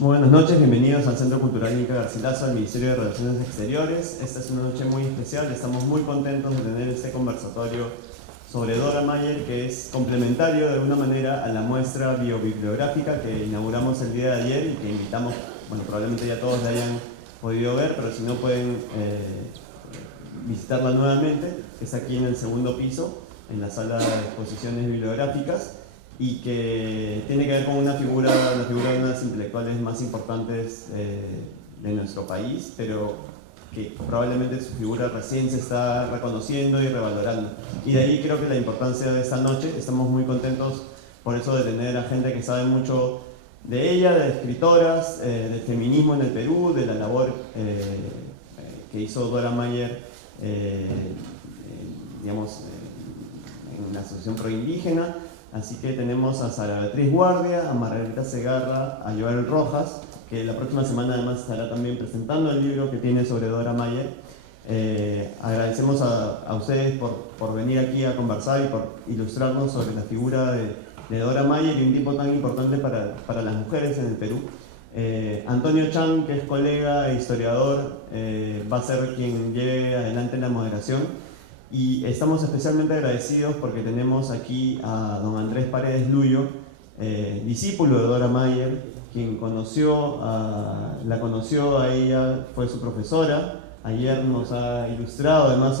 Muy buenas noches, bienvenidos al Centro Cultural Inca Garcilaso, al Ministerio de Relaciones Exteriores. Esta es una noche muy especial, estamos muy contentos de tener este conversatorio sobre Dora Mayer, que es complementario de alguna manera a la muestra biobibliográfica que inauguramos el día de ayer y que invitamos, bueno, probablemente ya todos la hayan podido ver, pero si no pueden visitarla nuevamente, que es aquí en el segundo piso, en la sala de exposiciones bibliográficas, y que tiene que ver con la figura de una de las intelectuales más importantes de nuestro país, pero que probablemente su figura recién se está reconociendo y revalorando. Y de ahí creo que la importancia de esta noche. Estamos muy contentos por eso de tener a gente que sabe mucho de ella, de escritoras, del feminismo en el Perú, de la labor que hizo Dora Mayer, digamos, en la Asociación Proindígena. Así que tenemos a Sara Beatriz Guardia, a Margarita Segarra, a Joel Rojas, que la próxima semana además estará también presentando el libro que tiene sobre Dora Mayer. Agradecemos a ustedes por venir aquí a conversar y por ilustrarnos sobre la figura de Dora Mayer y un tipo tan importante para las mujeres en el Perú. Antonio Chan, que es colega e historiador, va a ser quien lleve adelante la moderación. Y estamos especialmente agradecidos porque tenemos aquí a don Andrés Paredes Luyo, discípulo de Dora Mayer, quien la conoció a ella, fue su profesora. Ayer nos ha ilustrado además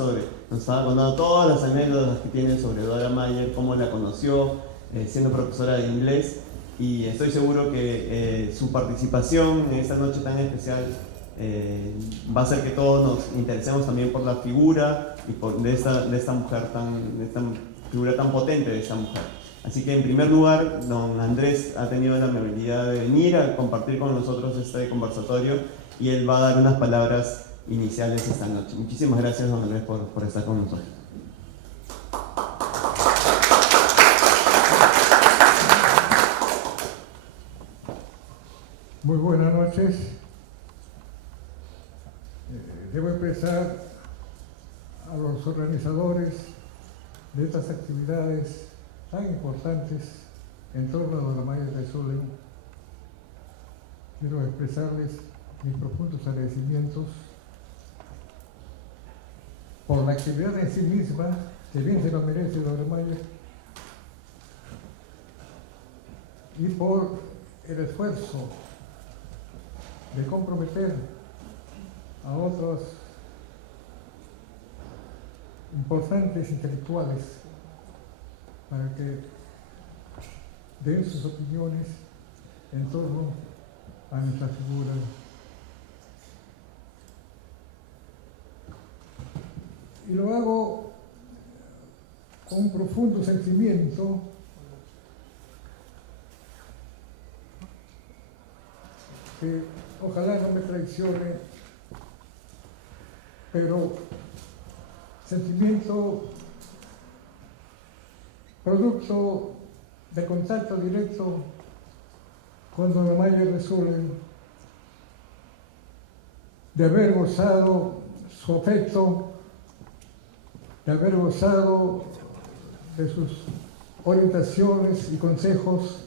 nos ha contado todas las anécdotas que tiene sobre Dora Mayer, cómo la conoció siendo profesora de inglés. Y estoy seguro que su participación en esta noche tan especial va a hacer que todos nos interesemos también por la figura y de esta mujer de esta figura tan potente de esta mujer. Así que en primer lugar, don Andrés ha tenido la amabilidad de venir a compartir con nosotros este conversatorio y él va a dar unas palabras iniciales esta noche. Muchísimas gracias, don Andrés, por estar con nosotros. Muy buenas noches. Debo empezar a los organizadores de estas actividades tan importantes en torno a Dora Mayer de Solem. Quiero expresarles mis profundos agradecimientos por la actividad en sí misma, que bien se lo merece Dora Mayer, y por el esfuerzo de comprometer a otros importantes intelectuales para que den sus opiniones en torno a nuestra figura. Y lo hago con un profundo sentimiento que ojalá no me traicione, pero sentimiento producto de contacto directo con Dora Mayer de Solem, de haber gozado su afecto, de haber gozado de sus orientaciones y consejos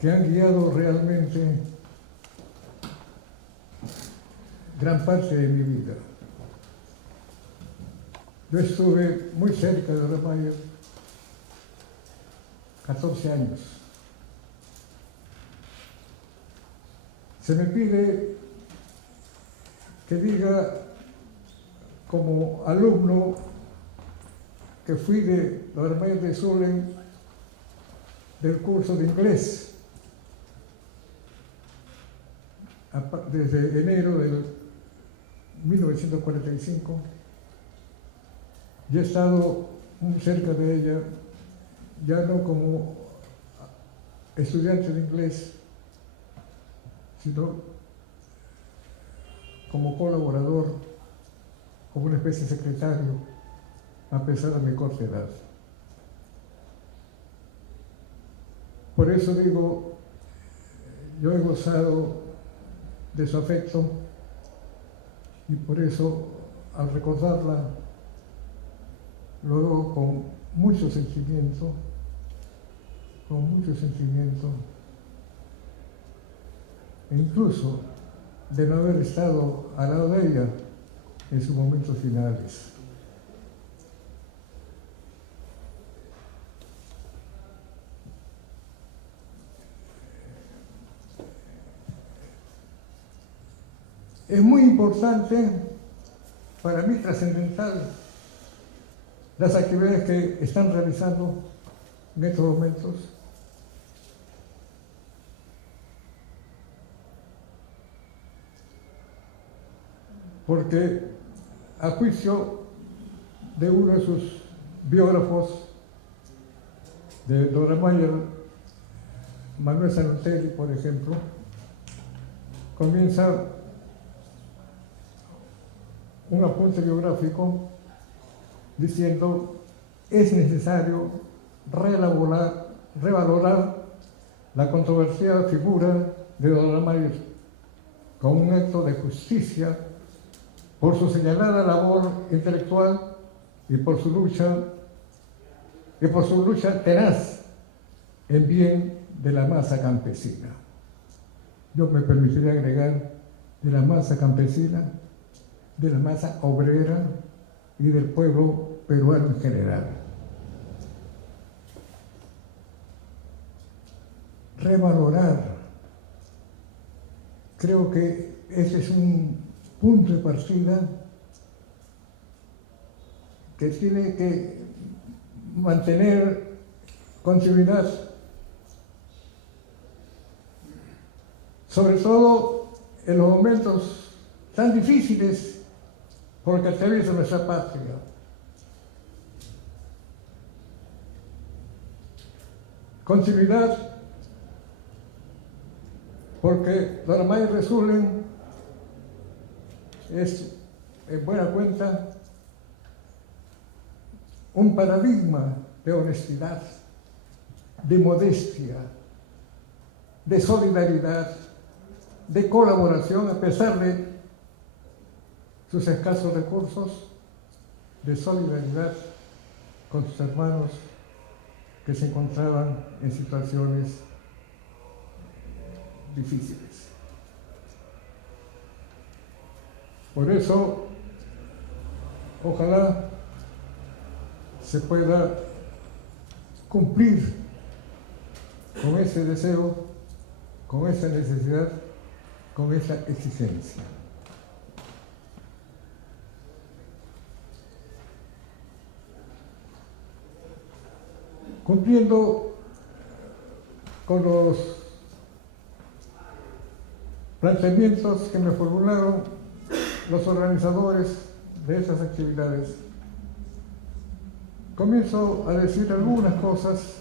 que han guiado realmente gran parte de mi vida. Yo estuve muy cerca de Dora Mayer 14 años. Se me pide que diga, como alumno que fui de Dora Mayer de Solem del curso de inglés, desde enero del 1945, yo he estado muy cerca de ella, ya no como estudiante de inglés, sino como colaborador, como una especie de secretario, a pesar de mi corta edad. Por eso digo, yo he gozado de su afecto y por eso, al recordarla, lo hago con mucho sentimiento, e incluso de no haber estado al lado de ella en sus momentos finales. Es muy importante, para mí trascendental, las actividades que están realizando en estos momentos, porque a juicio de uno de sus biógrafos, de Dora Mayer, Manuel Sanutelli, por ejemplo, comienza un apunte biográfico diciendo: es necesario revalorar la controversial figura de Dora Mayer con un acto de justicia por su señalada labor intelectual y por su lucha tenaz en bien de la masa campesina. Yo me permitiría agregar de la masa campesina, de la masa obrera y del pueblo peruano en general. Revalorar, creo que ese es un punto de partida que tiene que mantener continuidad, sobre todo en los momentos tan difíciles por que atraviesa nuestra patria. Continuidad porque Dora Mayer Resulen es, en buena cuenta, un paradigma de honestidad, de modestia, de solidaridad, de colaboración a pesar de sus escasos recursos, de solidaridad con sus hermanos que se encontraban en situaciones difíciles. Por eso, ojalá se pueda cumplir con ese deseo, con esa necesidad, con esa exigencia. Cumpliendo con los planteamientos que me formularon los organizadores de estas actividades, comienzo a decir algunas cosas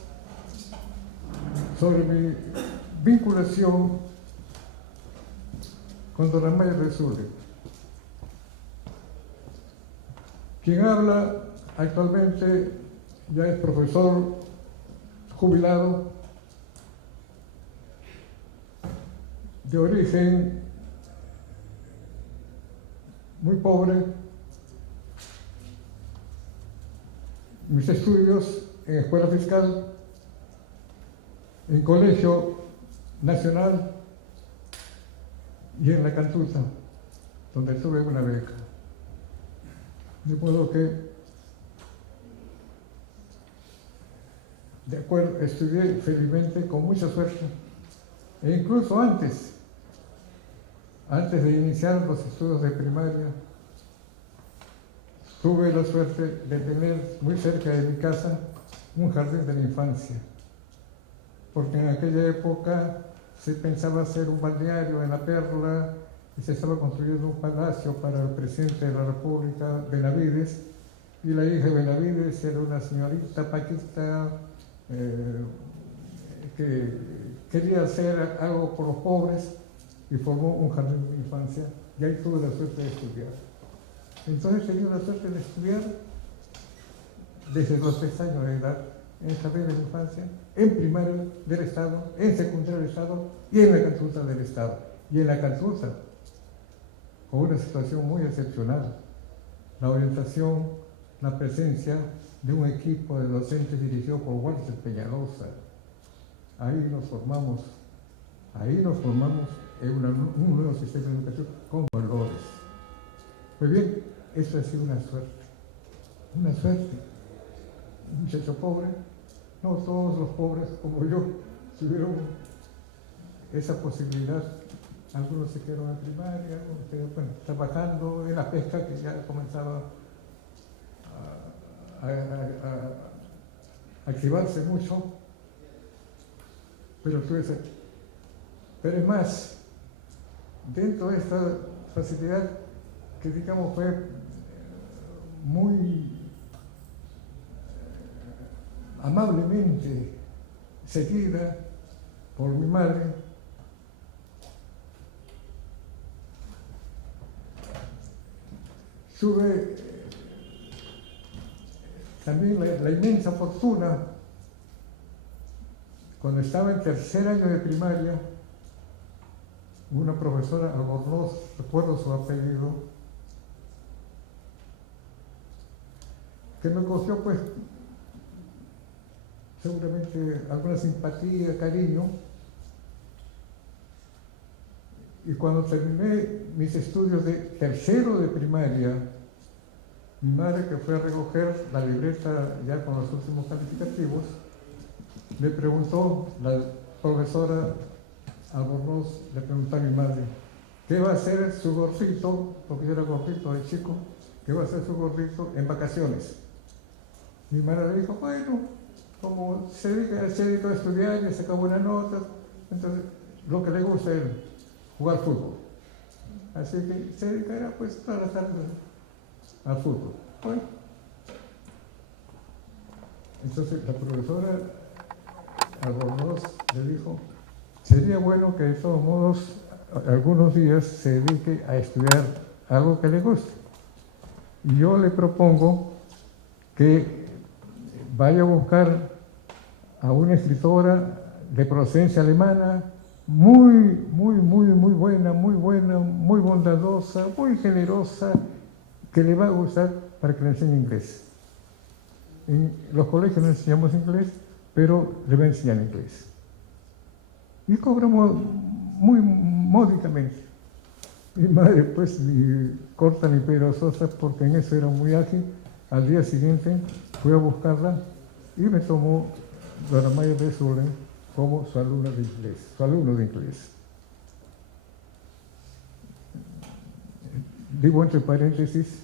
sobre mi vinculación con Dora Mayer Resulen. Quien habla actualmente ya es profesor jubilado, de origen muy pobre. Mis estudios en escuela fiscal, en colegio nacional y en la Cantuta, donde tuve una beca. De modo que, de acuerdo, estudié felizmente con mucha suerte, e incluso antes de iniciar los estudios de primaria, tuve la suerte de tener muy cerca de mi casa un jardín de la infancia, porque en aquella época se pensaba hacer un balneario en La Perla y se estaba construyendo un palacio para el presidente de la República, Benavides, y la hija de Benavides era una señorita paquista que quería hacer algo por los pobres y formó un jardín de infancia, y ahí tuve la suerte de estudiar. Entonces he tenido la suerte de estudiar desde los 6 años de edad en el jardín de la infancia, en primaria del Estado, en secundaria del Estado y en la Cantuta del Estado. Y en la Cantuta, con una situación muy excepcional, la orientación, la presencia de un equipo de docentes dirigido por Walter Peñalosa. Ahí nos formamos un nuevo sistema de educación con valores. Pues bien, eso ha sido una suerte, un muchacho pobre. No todos los pobres como yo tuvieron esa posibilidad. Algunos se quedaron en primaria, algunos quedaron, bueno, trabajando en la pesca, que ya comenzaba a activarse mucho, pero es más, dentro de esta facilidad que digamos fue muy amablemente seguida por mi madre, tuve también la inmensa fortuna, cuando estaba en tercer año de primaria, una profesora, Albornoz, recuerdo su apellido, que me cogió pues seguramente alguna simpatía, cariño, y cuando terminé mis estudios de tercero de primaria, mi madre, que fue a recoger la libreta ya con los últimos calificativos, le preguntó, la profesora Albornoz le preguntó a mi madre, ¿qué va a hacer su gordito, porque yo era gordito de chico, qué va a hacer su gordito en vacaciones? Mi madre le dijo, bueno, como se dedica a estudiar y saca buenas notas, entonces lo que le gusta es jugar fútbol. Así que se dedicará pues toda la tarde al fútbol. Bueno, entonces la profesora Albornoz le dijo, sería bueno que de todos modos algunos días se dedique a estudiar algo que le guste. Y yo le propongo que vaya a buscar a una escritora de procedencia alemana muy buena, muy bondadosa, muy generosa, que le va a gustar para que le enseñe inglés. En los colegios no enseñamos inglés, pero le va a enseñar inglés. Y cobramos muy módicamente. Mi madre, pues, ni corta ni perezosa, porque en eso era muy ágil. Al día siguiente fui a buscarla y me tomó Dora Mayer de Zulen como su alumno de inglés. Digo entre paréntesis,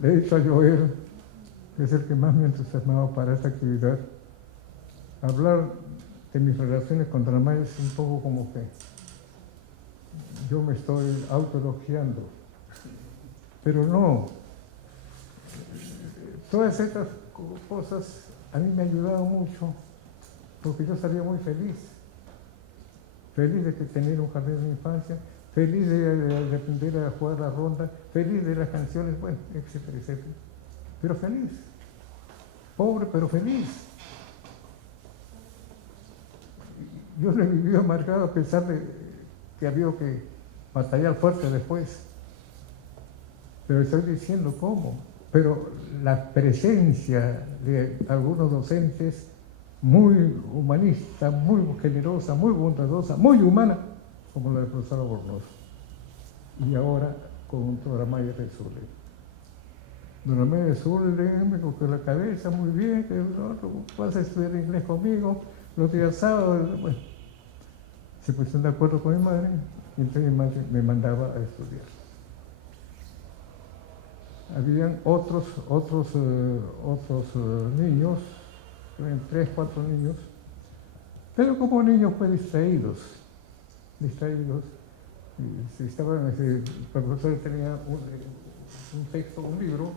le he dicho a Joel, que es el que más me entusiasmaba para esta actividad, hablar de mis relaciones con Dora Mayer es un poco como que yo me estoy autoelogiando, pero no. Todas estas cosas a mí me ayudaron mucho, porque yo salía muy feliz de tener un jardín de infancia, feliz de aprender a jugar la ronda, feliz de las canciones, bueno, etcétera, etcétera. Pero feliz, pobre pero feliz. Yo no he vivido amargado a pesar de que había que batallar fuerte después. Pero estoy diciendo cómo. Pero la presencia de algunos docentes muy humanista, muy generosa, muy bondadosa, muy humana, como la del profesor Albornoz. Y ahora con Dora Mayer de Zulen. Dora Mayer de Zulen me cogió la cabeza muy bien, que no, vas a estudiar inglés conmigo, los días sábados, bueno. Se pusieron de acuerdo con mi madre y entonces mi madre me mandaba a estudiar. Habían otros niños, 3, 4 niños, pero como niños pues distraídos. Y el profesor tenía un texto, un libro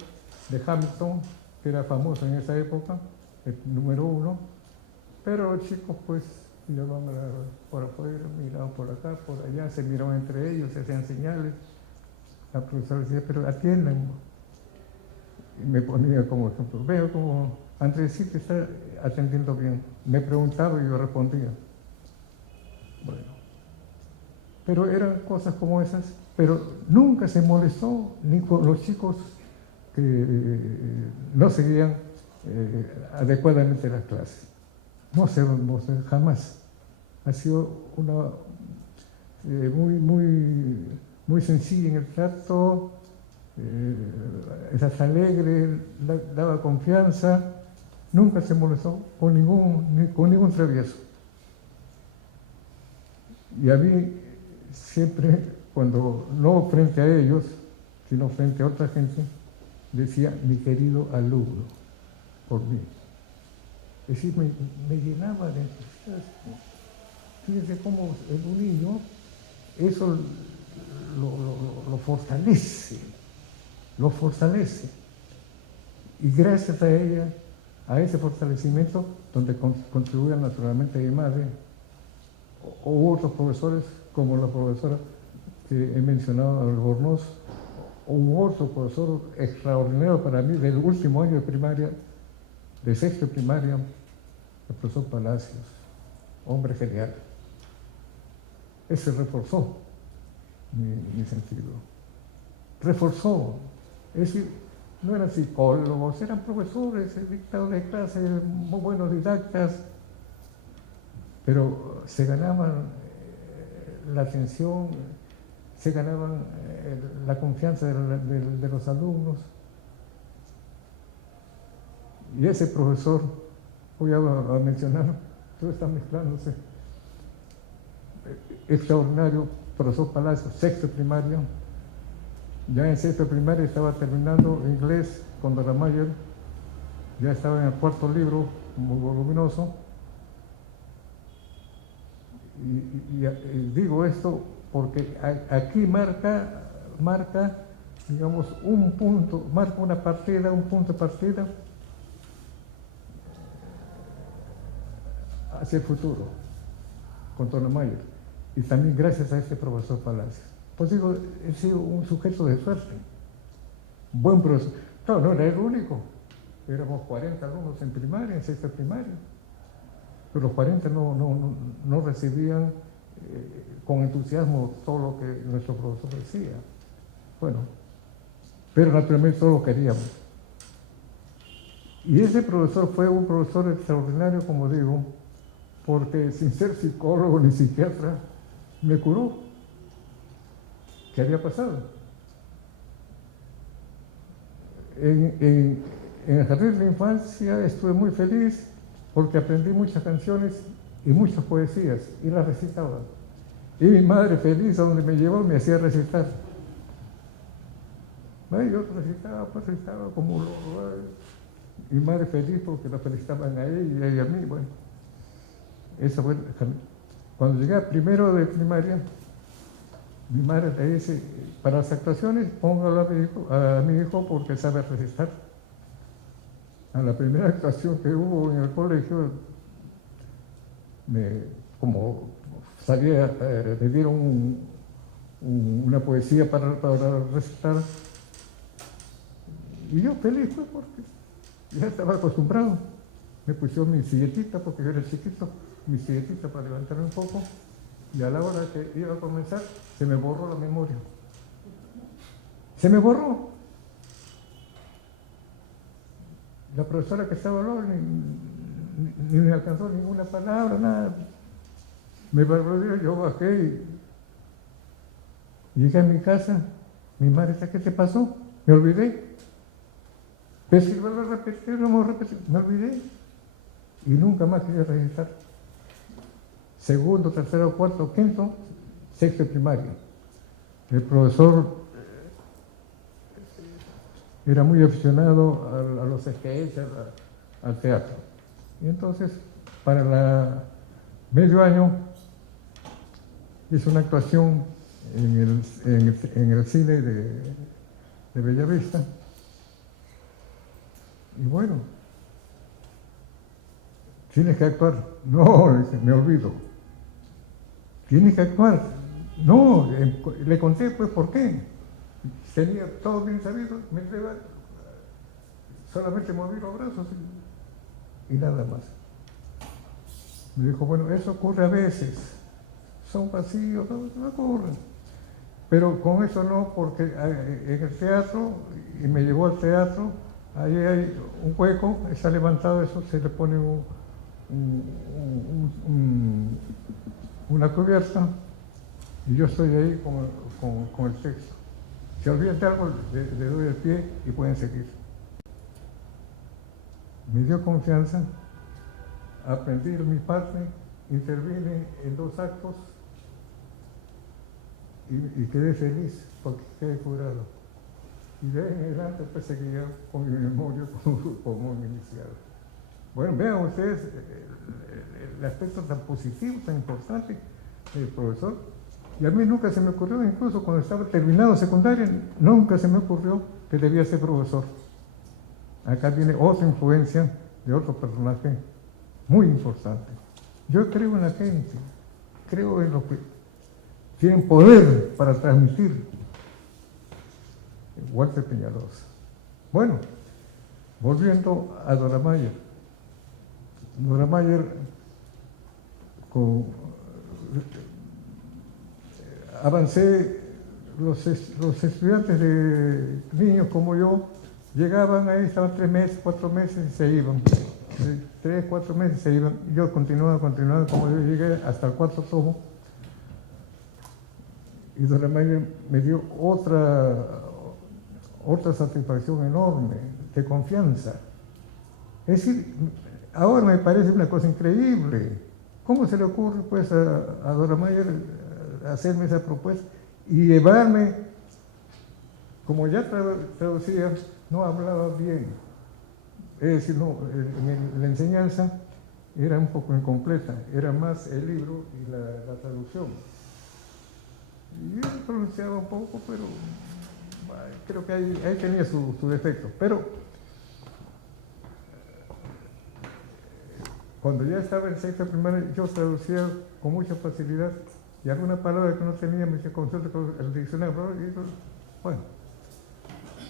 de Hamilton, que era famoso en esa época, el número 1, pero los chicos pues miraban por afuera, miraban por acá, por allá, se miraban entre ellos, se hacían señales. La profesora decía, pero atiendan. Y me ponía como ejemplo, veo como Andresito está atendiendo bien. Me preguntaba y yo respondía. Bueno, pero eran cosas como esas, pero nunca se molestó ni con los chicos que no seguían adecuadamente las clases. No se jamás. Ha sido una muy sencilla en el trato, era alegre, daba confianza, nunca se molestó con ningún travieso. Y a mí siempre, cuando no frente a ellos, sino frente a otra gente, decía mi querido alumno, por mí. Es decir, me llenaba de entusiasmo. Fíjense cómo en un niño eso lo fortalece, lo fortalece. Y gracias a ella, a ese fortalecimiento, donde contribuye naturalmente mi madre, o otros profesores, como la profesora que he mencionado, Albornoz, o otro profesor extraordinario para mí del último año de primaria, de sexto de primaria, el profesor Palacios, hombre genial. Ese reforzó mi sentido. Reforzó. Es decir, no eran psicólogos, eran profesores, dictadores de clase, muy buenos didactas, pero se ganaban la atención, se ganaban la confianza de los alumnos. Y ese profesor, voy a mencionar, todo está mezclándose, extraordinario, profesor Palacios, sexto primario. Ya en sexto primaria estaba terminando inglés con Doramayer, ya estaba en el cuarto libro, muy voluminoso. Y digo esto porque aquí marca, digamos, un punto, marca una partida, un punto de partida hacia el futuro, con Doramayer. Y también gracias a este profesor Palacios. Pues digo, he sido un sujeto de suerte, buen profesor. Claro, no era el único, éramos 40 alumnos en primaria, en sexta primaria, pero los 40 no recibían con entusiasmo todo lo que nuestro profesor decía. Bueno, pero naturalmente todos lo queríamos. Y ese profesor fue un profesor extraordinario, como digo, porque sin ser psicólogo ni psiquiatra, me curó. ¿Qué había pasado? En el jardín de la infancia estuve muy feliz porque aprendí muchas canciones y muchas poesías y las recitaba. Y mi madre feliz a donde me llevó me hacía recitar. Yo recitaba como mi madre feliz porque la felicitaban a ella y a mí. Bueno, eso fue. Cuando llegué a primero de primaria, mi madre le dice, para las actuaciones, póngalo a mi hijo porque sabe recitar. A la primera actuación que hubo en el colegio, como salía, me dieron una poesía para recitar. Y yo feliz, pues, porque ya estaba acostumbrado. Me pusieron mi silletita, porque yo era chiquito, mi silletita para levantarme un poco. Y a la hora que iba a comenzar, se me borró la memoria. Se me borró. La profesora que estaba al lado ni me alcanzó ninguna palabra, nada. Me barrió, yo bajé y llegué a mi casa. Mi madre dice, ¿qué te pasó? Me olvidé. Pero si vuelvo a repetir, me olvidé. Y nunca más quería regresar. Segundo, tercero, cuarto, quinto, sexto de primaria. El profesor era muy aficionado a los sketches, al teatro. Y entonces, para medio año, hizo una actuación en el cine de Bellavista. Y bueno, tienes que actuar. No, me olvido. Tienes que actuar. No, le conté pues por qué. Tenía todo bien sabido, solamente moví los brazos y nada más. Me dijo, bueno, eso ocurre a veces. Son vacíos, no ocurren. Pero con eso no, porque en el teatro, y me llevó al teatro, ahí hay un hueco, está levantado, eso se le pone una cubierta y yo estoy ahí con el texto. Si olvidan de algo, le doy el pie y pueden seguir. Me dio confianza, aprendí mi parte, intervine en 2 actos y quedé feliz porque quedé curado. Y de ahí en adelante pues seguía con mi memoria como iniciado. Bueno, vean ustedes el aspecto tan positivo, tan importante del profesor. Y a mí nunca se me ocurrió, incluso cuando estaba terminado secundaria, nunca se me ocurrió que debía ser profesor. Acá viene otra influencia de otro personaje muy importante. Yo creo en la gente, creo en lo que tienen poder para transmitir. Walter Peñalosa. Bueno, volviendo a Dora Mayer. Dora Mayer avancé, los estudiantes de niños como yo llegaban ahí, estaban 3 meses, 4 meses y se iban. 3, 4 meses se iban. Yo continuaba, como yo llegué hasta el 4º tomo. Y Dora Mayer me dio otra satisfacción enorme, de confianza. Es decir, ahora me parece una cosa increíble. ¿Cómo se le ocurre pues a Dora Mayer hacerme esa propuesta y llevarme, como ya traducía, no hablaba bien? Es decir, no, la enseñanza era un poco incompleta, era más el libro y la traducción. Y yo pronunciaba un poco, pero creo que ahí tenía su defecto. Pero cuando ya estaba en 6ª primaria, yo traducía con mucha facilidad y alguna palabra que no tenía me decía consulta con el diccionario. Y bueno,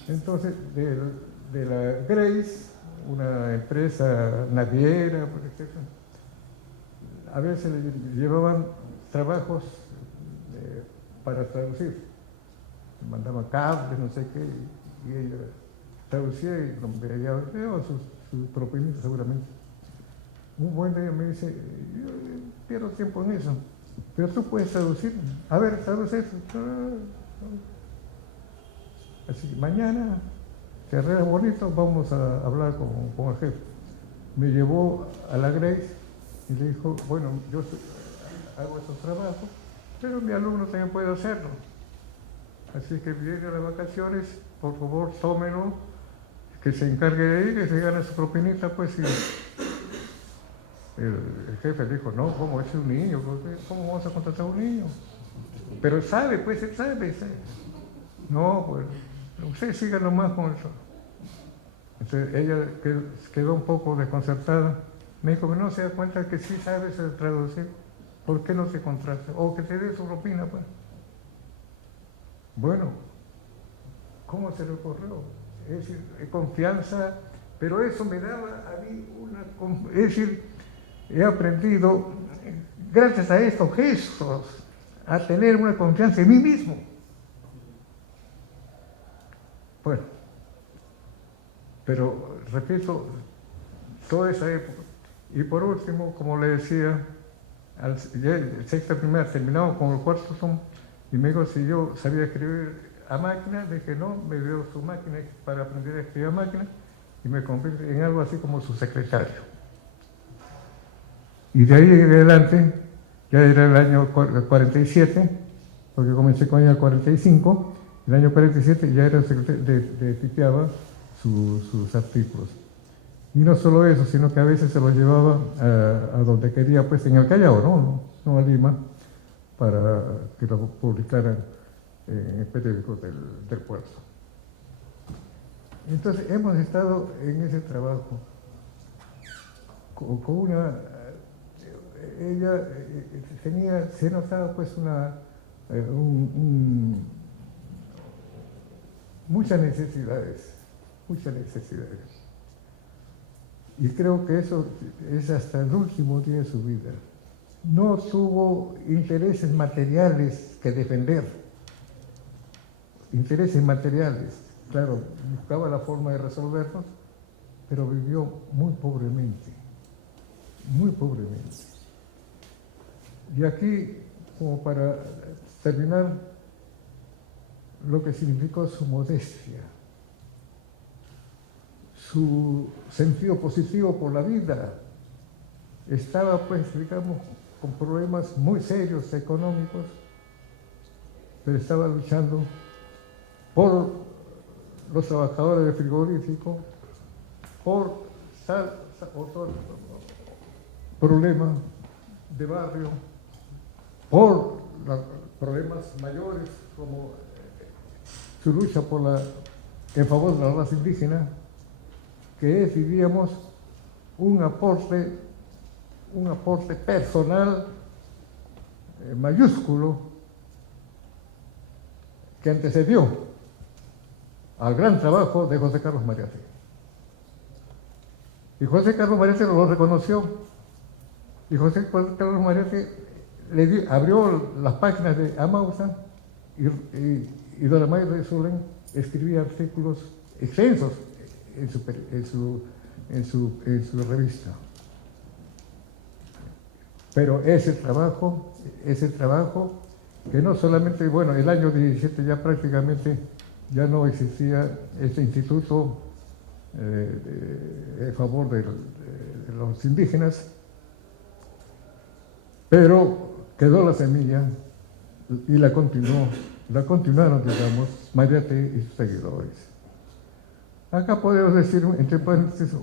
entonces de la Grace, una empresa naviera, por ejemplo, a veces le llevaban trabajos para traducir. Mandaban cables, no sé qué, y ella traducía y veía sus propósitos seguramente. Un buen día me dice, yo pierdo tiempo en eso, pero tú puedes traducir. A ver, traduce eso. Así que mañana, te arreglas bonito, vamos a hablar con el jefe. Me llevó a la Grace y le dijo, bueno, yo hago estos trabajos, pero mi alumno también puede hacerlo. Así que viene a las vacaciones, por favor, tómenlo, que se encargue de ahí, que se gane su propinita, pues. Y el jefe dijo, no, ¿cómo es un niño? ¿Cómo vamos a contratar a un niño? Pero sabe, pues, él sabe. No, pues, usted siga nomás con eso. Entonces ella quedó un poco desconcertada. Me dijo que no se da cuenta que sí sabes traducir. ¿Por qué no se contrata? O que te dé su propina, pues. Bueno, ¿cómo se le ocurrió? Es decir, confianza, pero eso me daba a mí es decir, he aprendido, gracias a estos gestos, a tener una confianza en mí mismo. Bueno, pero repito, toda esa época. Y por último, como le decía, ya el 6ª primaria terminamos con el 4º tomo, y me dijo si yo sabía escribir a máquina. Dije no, me dio su máquina para aprender a escribir a máquina y me convertí en algo así como su secretario. Y de ahí en adelante, ya era el año 47, porque comencé con ella el 45, el año 47 ya era el secretario, tipeaba sus artículos. Y no solo eso, sino que a veces se los llevaba a donde quería, pues en el Callao, no a Lima, para que lo publicaran en el periódico del puerto. Entonces hemos estado en ese trabajo con una... Ella se notaba pues muchas necesidades. Y creo que eso es hasta el último día de su vida. No tuvo intereses materiales que defender. Intereses materiales, claro, buscaba la forma de resolverlos, pero vivió muy pobremente. Y aquí, como para terminar lo que significó su modestia, su sentido positivo por la vida. Estaba, pues, digamos, con problemas muy serios económicos, pero estaba luchando por los trabajadores del frigorífico, por otro problema de barrio, por los problemas mayores como su lucha en favor de la raza indígena, que es, diríamos, un aporte personal mayúsculo que antecedió al gran trabajo de José Carlos Mariátegui. Y José Carlos Mariátegui lo reconoció, y José Carlos Mariátegui abrió las páginas de Amausa y Dora Mayo de Solén escribía artículos extensos en su revista. Pero ese trabajo que no solamente, bueno, el año 17 ya prácticamente ya no existía este instituto en favor de los indígenas, pero quedó la semilla y la continuaron, digamos, Mariátegui y sus seguidores. Acá podemos decir, entre paréntesis,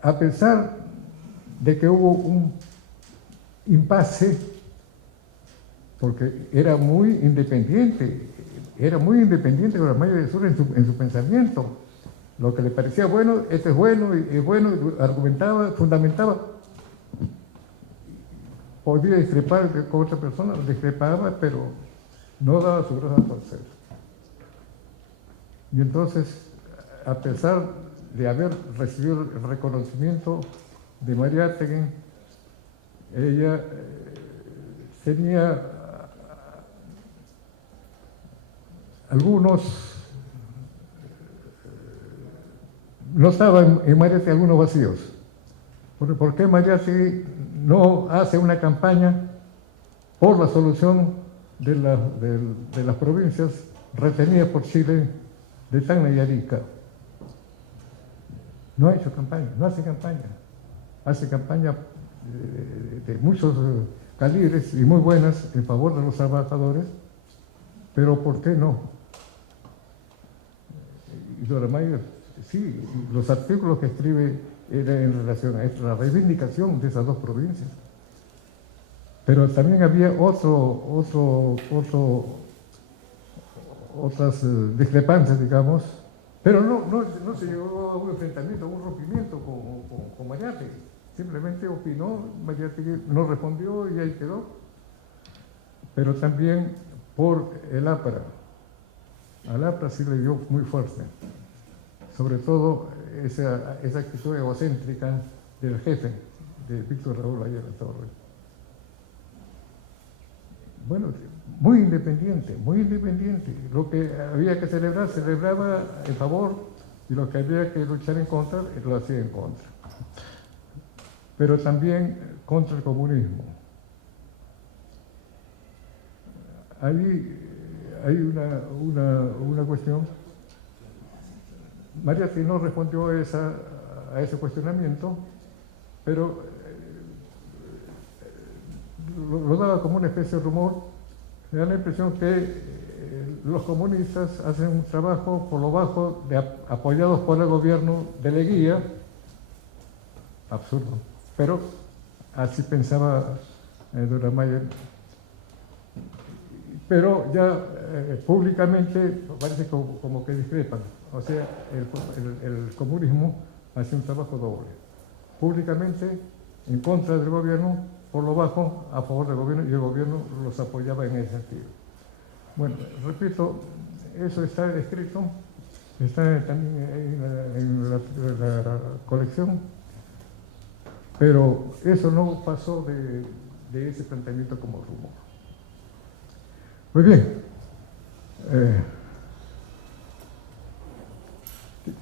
a pesar de que hubo un impasse, porque era muy independiente Dora Mayo de Sur en su pensamiento. Lo que le parecía bueno, esto es bueno, y es bueno, argumentaba, fundamentaba. Podía discrepar con otra persona, discrepaba, pero no daba su brazo a torcer. Y entonces, a pesar de haber recibido el reconocimiento de Mariátegui, ella tenía notaban en Mariátegui algunos vacíos. ¿Por qué Mariátegui no hace una campaña por la solución de las provincias retenidas por Chile de Tacna y Arica? No ha hecho campaña, no hace campaña. Hace campaña de muchos calibres y muy buenas en favor de los trabajadores, pero ¿por qué no? Y Dora Mayo, sí, los artículos que escribe eran en relación a esto, la reivindicación de esas dos provincias. Pero también había otras discrepancias, digamos, pero no se llegó a un enfrentamiento, a un rompimiento con Mariátegui. Simplemente opinó, Mariátegui no respondió y ahí quedó. Pero también por el APRA. Al APRA sí le dio muy fuerte. Sobre todo esa actitud egocéntrica del jefe, de Víctor Raúl Ayala Torres. Bueno, muy independiente. Lo que había que celebrar, celebraba en favor, y lo que había que luchar en contra, lo hacía en contra. Pero también contra el comunismo. Ahí hay una cuestión. Mariátegui no respondió a ese cuestionamiento, pero lo daba como una especie de rumor. Me da la impresión que los comunistas hacen un trabajo por lo bajo, apoyados por el gobierno de Leguía. Absurdo. Pero así pensaba Dora Mayo. Pero ya públicamente parece como que discrepan. O sea, el comunismo hace un trabajo doble. Públicamente en contra del gobierno, por lo bajo a favor del gobierno, y el gobierno los apoyaba en ese sentido. Bueno, repito, eso está escrito, está también en la colección, pero eso no pasó de ese planteamiento como rumor. Muy bien.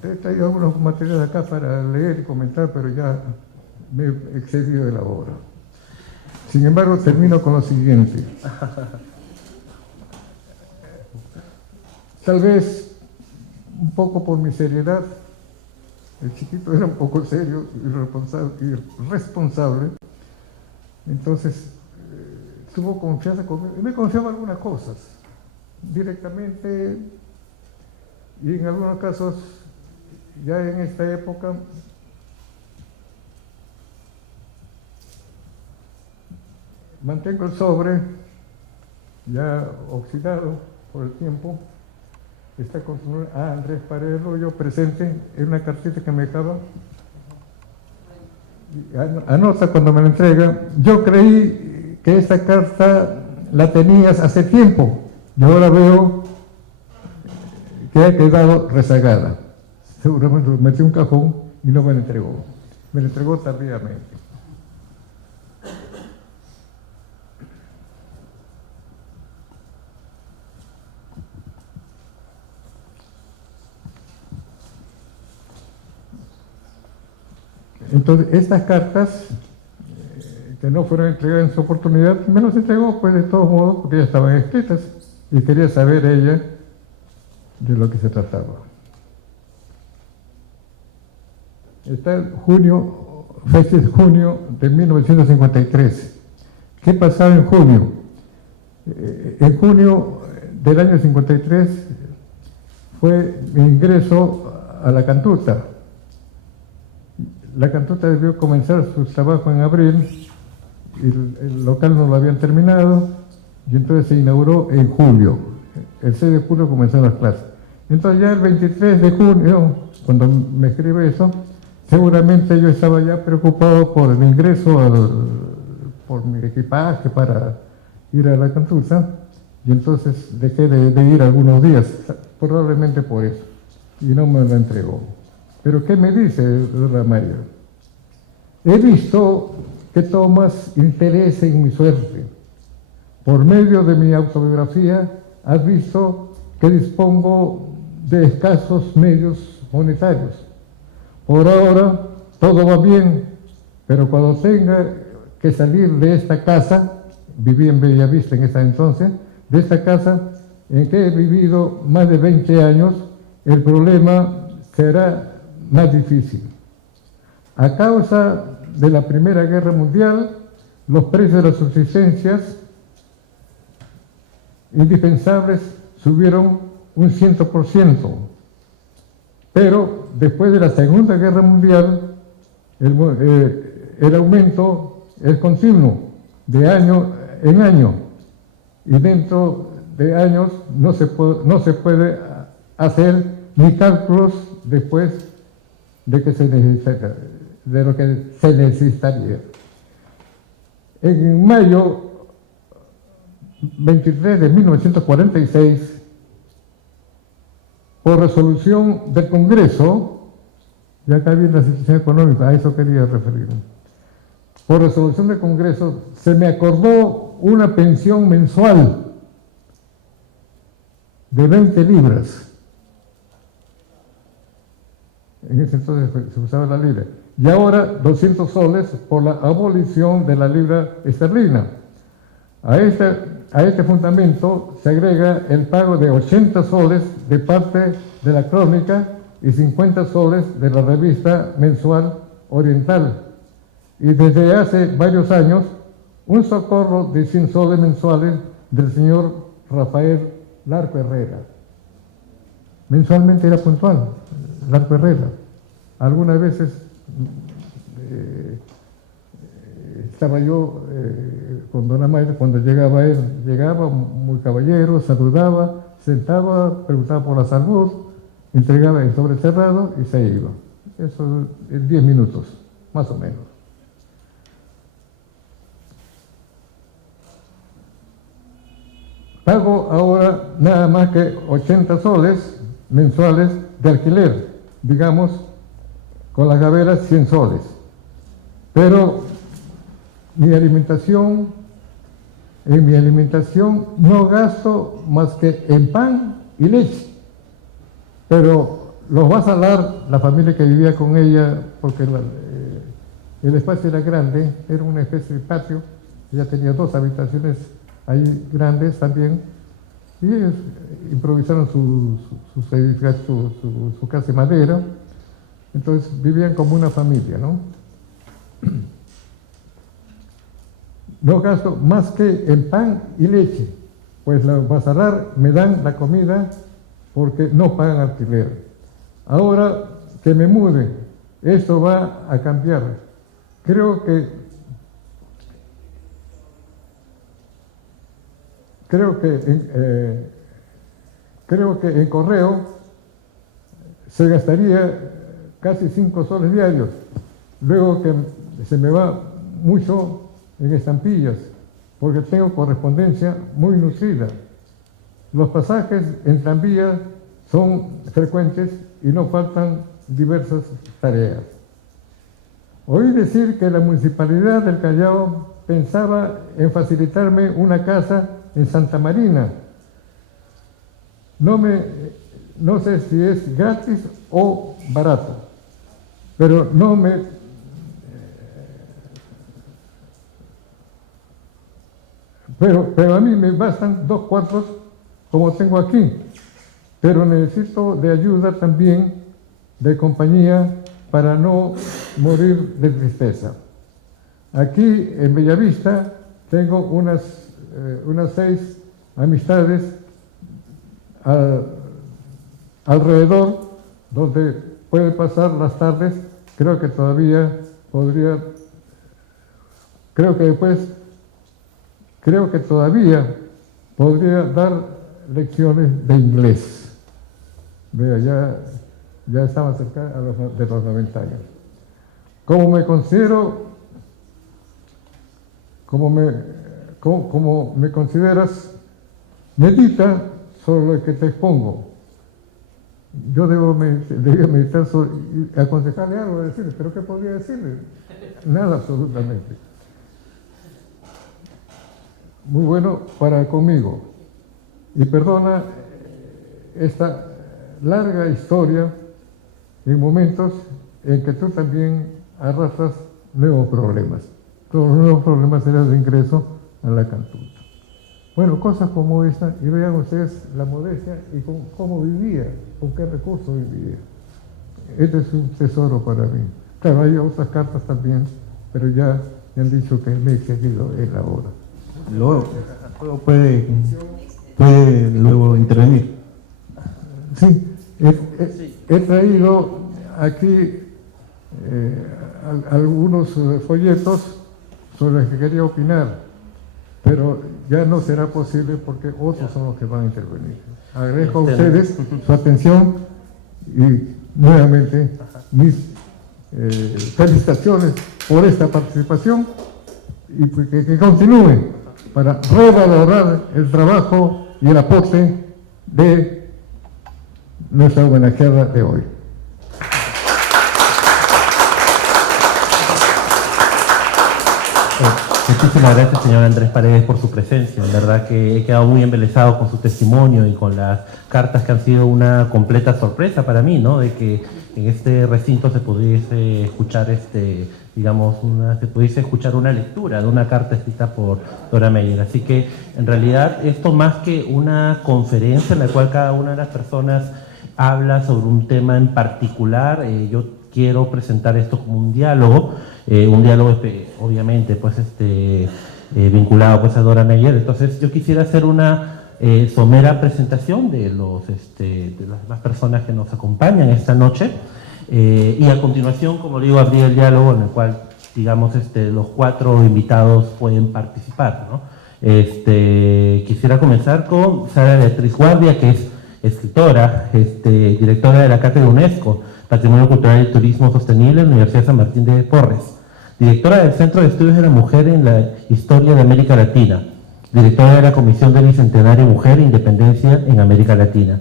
He traído algunos materiales acá para leer y comentar, pero ya me he excedido de la hora. Sin embargo, termino con lo siguiente. Tal vez, un poco por mi seriedad, el chiquito era un poco serio y responsable, entonces tuvo confianza conmigo y me confiaba algunas cosas directamente, y en algunos casos, ya en esta época, mantengo el sobre ya oxidado por el tiempo. Está con Andrés Paredes Rollo presente en una cartita que me dejaba. Anota cuando me la entrega: yo creí que esta carta la tenías hace tiempo y ahora veo que ha quedado rezagada. Seguramente lo metió en un cajón y no me la entregó. Me la entregó tardíamente. Entonces, estas cartas, que no fueron entregadas en su oportunidad, me las entregó, pues, de todos modos, porque ya estaban escritas y quería saber ella de lo que se trataba. Está el fecha de junio de 1953. ¿Qué pasaba en junio? En junio del año 53 fue mi ingreso a la Cantuta. La Cantuta debió comenzar su trabajo en abril, y el local no lo habían terminado, y entonces se inauguró en julio. El 6 de julio comenzaron las clases. Entonces ya el 23 de junio, cuando me escribe eso, seguramente yo estaba ya preocupado por el ingreso, por mi equipaje para ir a la Cantuta, y entonces dejé de ir algunos días, probablemente por eso, y no me la entregó. Pero ¿qué me dice la María? He visto que tomas interés en mi suerte. Por medio de mi autobiografía has visto que dispongo de escasos medios monetarios. Por ahora todo va bien, pero cuando tenga que salir de esta casa, viví en Bellavista en ese entonces, de esta casa en que he vivido más de 20 años, el problema será más difícil. A causa de la Primera Guerra Mundial, los precios de las subsistencias indispensables subieron un 100%, pero después de la Segunda Guerra Mundial, el aumento es continuo, de año en año, y dentro de años no se puede hacer ni cálculos después de lo que se necesitaría. En mayo 23 de 1946, por resolución del Congreso, ya acá viene la situación económica, a eso quería referirme, por resolución del Congreso se me acordó una pensión mensual de 20 libras. En ese entonces se usaba la libra. Y ahora 200 soles por la abolición de la libra esterlina. A este fundamento se agrega el pago de 80 soles de parte de la Crónica y 50 soles de la revista mensual Oriental. Y desde hace varios años, un socorro de 100 soles mensuales del señor Rafael Larco Herrera. Mensualmente era puntual, Larco Herrera. Algunas veces estaba yo con Don Amaire, cuando llegaba él, llegaba muy caballero, saludaba, sentaba, preguntaba por la salud, entregaba el sobre cerrado y se iba. Eso en 10 minutos, más o menos. Pago ahora nada más que 80 soles mensuales de alquiler, digamos, con las gaveras 100 soles. Pero en mi alimentación no gasto más que en pan y leche. Pero los va a salar la familia que vivía con ella, porque el espacio era grande, era una especie de patio, Ella tenía 2 habitaciones ahí grandes también, y ellos improvisaron su casa de madera, entonces vivían como una familia, ¿no? No gasto más que en pan y leche, pues la Basalar me dan la comida porque no pagan alquiler. Ahora que me mude, esto va a cambiar. Creo que en correo se gastaría casi 5 soles diarios, luego que se me va mucho en estampillas, porque tengo correspondencia muy nutrida. Los pasajes en tranvía son frecuentes y no faltan diversas tareas. Oí decir que la Municipalidad del Callao pensaba en facilitarme una casa en Santa Marina. No sé si es gratis o barato, pero pero a mí me bastan 2 cuartos como tengo aquí, pero necesito de ayuda también, de compañía, para no morir de tristeza. Aquí en Bellavista tengo unas 6 amistades alrededor, donde puede pasar las tardes. Creo que todavía podría, creo que todavía podría dar lecciones de inglés. Vea, ya estaba cerca de los 90 años. Como me consideras, medita sobre lo que te expongo. Yo debía meditar y aconsejarle algo, decirle, pero ¿qué podría decirle? Nada, absolutamente. Muy bueno para conmigo. Y perdona esta larga historia en momentos en que tú también arrastras nuevos problemas. Todos los nuevos problemas eran de ingreso a la cantuta. Bueno, cosas como esta, y vean ustedes la modestia y cómo vivía, con qué recursos vivía. Este es un tesoro para mí. Claro, hay otras cartas también, pero ya me han dicho que me he excedido en la hora. Luego puede luego intervenir. Sí, he traído aquí algunos folletos sobre los que quería opinar, pero ya no será posible porque otros son los que van a intervenir. Agradezco a ustedes su atención y nuevamente mis felicitaciones por esta participación y que continúen para revalorar el trabajo y el aporte de nuestra homenajeada de hoy. Muchísimas gracias, señor Andrés Paredes, por su presencia. En verdad que he quedado muy embelesado con su testimonio y con las cartas que han sido una completa sorpresa para mí, ¿no? De que en este recinto se pudiese escuchar se pudiese escuchar una lectura de una carta escrita por Dora Meyer. Así que en realidad esto, más que una conferencia en la cual cada una de las personas habla sobre un tema en particular, yo quiero presentar esto como un diálogo obviamente pues vinculado pues a Dora Meyer. Entonces yo quisiera hacer una somera presentación de las demás personas que nos acompañan esta noche, y a continuación, como digo, abrir el diálogo en el cual, digamos, los 4 invitados pueden participar, ¿no? Quisiera comenzar con Sara Beatriz Guardia, que es escritora, directora de la Cátedra UNESCO, Patrimonio Cultural y Turismo Sostenible en la Universidad San Martín de Porres, directora del Centro de Estudios de la Mujer en la Historia de América Latina, directora de la Comisión del Bicentenario Mujer e Independencia en América Latina,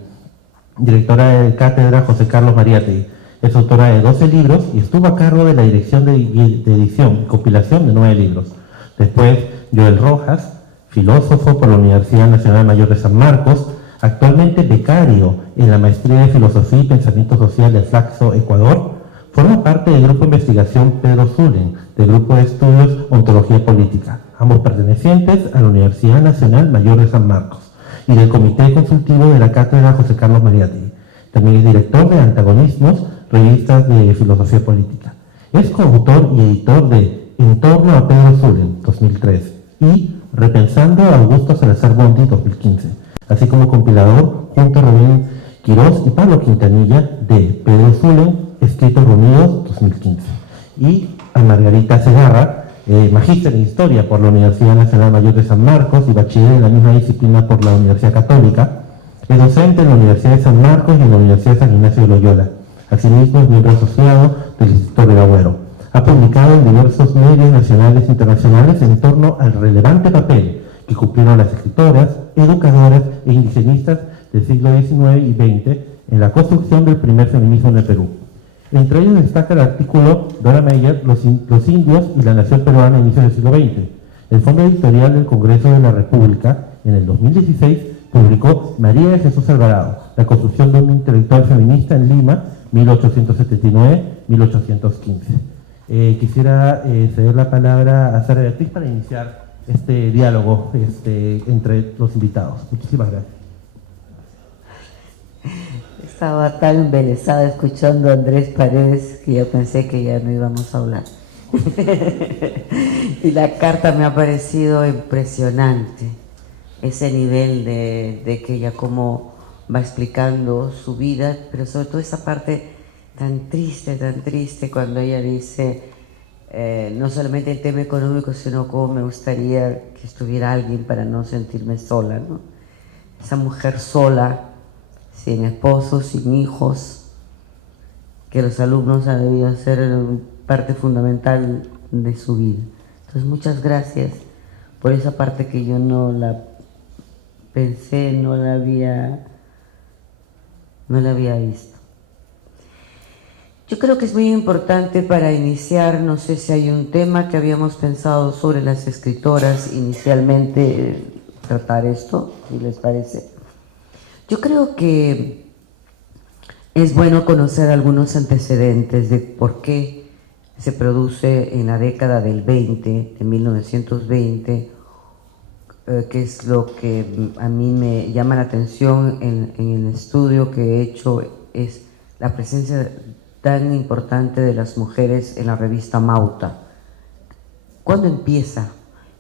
directora de Cátedra José Carlos Mariátegui. Es autora de 12 libros y estuvo a cargo de la dirección de edición y compilación de 9 libros. Después, Joel Rojas, filósofo por la Universidad Nacional Mayor de San Marcos, actualmente becario en la Maestría de Filosofía y Pensamiento Social de Flaxo, Ecuador. Forma parte del Grupo de Investigación Pedro Zulen, del Grupo de Estudios Ontología Política. ambos pertenecientes a la Universidad Nacional Mayor de San Marcos y del Comité Consultivo de la Cátedra José Carlos Mariátegui. También es director de Antagonismos, revistas de filosofía política. Es coautor y editor de En torno a Pedro Zulen, 2003, y Repensando a Augusto Salazar Bondy, 2015, así como compilador junto a Rubén Quirós y Pablo Quintanilla de Pedro Zulen, Escritos Reunidos, 2015. Y a Margarita Segarra, magíster en Historia por la Universidad Nacional Mayor de San Marcos y bachiller en la misma disciplina por la Universidad Católica. Es docente en la Universidad de San Marcos y en la Universidad de San Ignacio de Loyola. Asimismo, es miembro asociado del Instituto de Agüero. Ha publicado en diversos medios nacionales e internacionales en torno al relevante papel que cumplieron las escritoras, educadoras e indigenistas del siglo XIX y XX en la construcción del primer feminismo en el Perú. Entre ellos destaca el artículo Dora Meyer, los indios y la nación peruana a inicios del siglo XX. El Fondo Editorial del Congreso de la República, en el 2016, publicó María de Jesús Alvarado, la construcción de un intelectual feminista en Lima, 1879-1815. Quisiera ceder la palabra a Sara Beatriz para iniciar este diálogo entre los invitados. Muchísimas gracias. Estaba tan embelesada escuchando a Andrés Paredes que yo pensé que ya no íbamos a hablar. Y la carta me ha parecido impresionante, ese nivel de que ella como va explicando su vida, pero sobre todo esa parte tan triste, cuando ella dice no solamente el tema económico, sino cómo me gustaría que estuviera alguien para no sentirme sola, ¿no? Esa mujer sola, sin esposo, sin hijos, que los alumnos han debido ser parte fundamental de su vida. Entonces, muchas gracias por esa parte que yo no la pensé, no la había visto. Yo creo que es muy importante para iniciar, no sé si hay un tema que habíamos pensado sobre las escritoras inicialmente, tratar esto, si les parece. Yo creo que es bueno conocer algunos antecedentes de por qué se produce en la década del 20, de 1920, que es lo que a mí me llama la atención en el estudio que he hecho, es la presencia tan importante de las mujeres en la revista Mauta. ¿Cuándo empieza?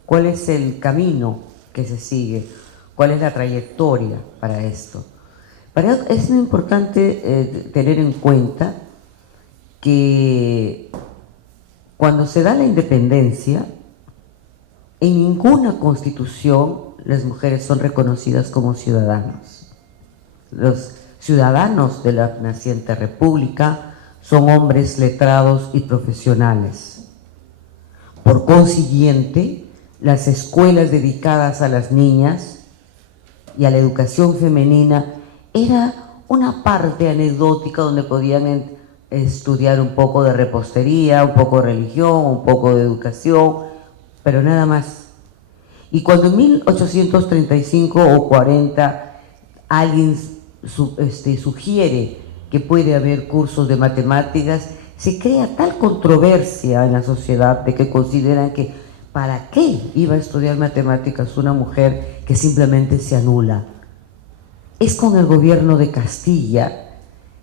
¿Cuál es el camino que se sigue? ¿Cuál es la trayectoria para esto? Es muy importante tener en cuenta que cuando se da la independencia, en ninguna constitución las mujeres son reconocidas como ciudadanos. Los ciudadanos de la naciente república son hombres letrados y profesionales. Por consiguiente, las escuelas dedicadas a las niñas y a la educación femenina era una parte anecdótica donde podían estudiar un poco de repostería, un poco de religión, un poco de educación, pero nada más. Y cuando en 1835 o 40 alguien sugiere que puede haber cursos de matemáticas, se crea tal controversia en la sociedad de que consideran que ¿para qué iba a estudiar matemáticas una mujer que simplemente se anula? Es con el gobierno de Castilla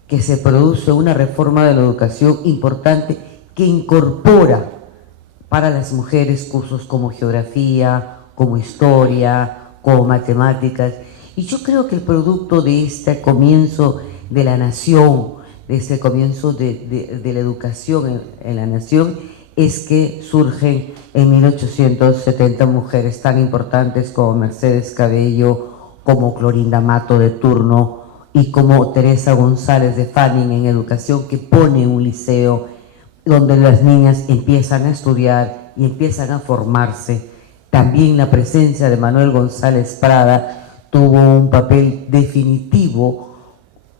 que se produce una reforma de la educación importante que incorpora para las mujeres cursos como geografía, como historia, como matemáticas. Y yo creo que el producto de este comienzo de la nación, de este comienzo de la educación en la nación, es que surgen en 1870 mujeres tan importantes como Mercedes Cabello, como Clorinda Mato de turno y como Teresa González de Fanning en educación, que pone un liceo donde las niñas empiezan a estudiar y empiezan a formarse. También la presencia de Manuel González Prada tuvo un papel definitivo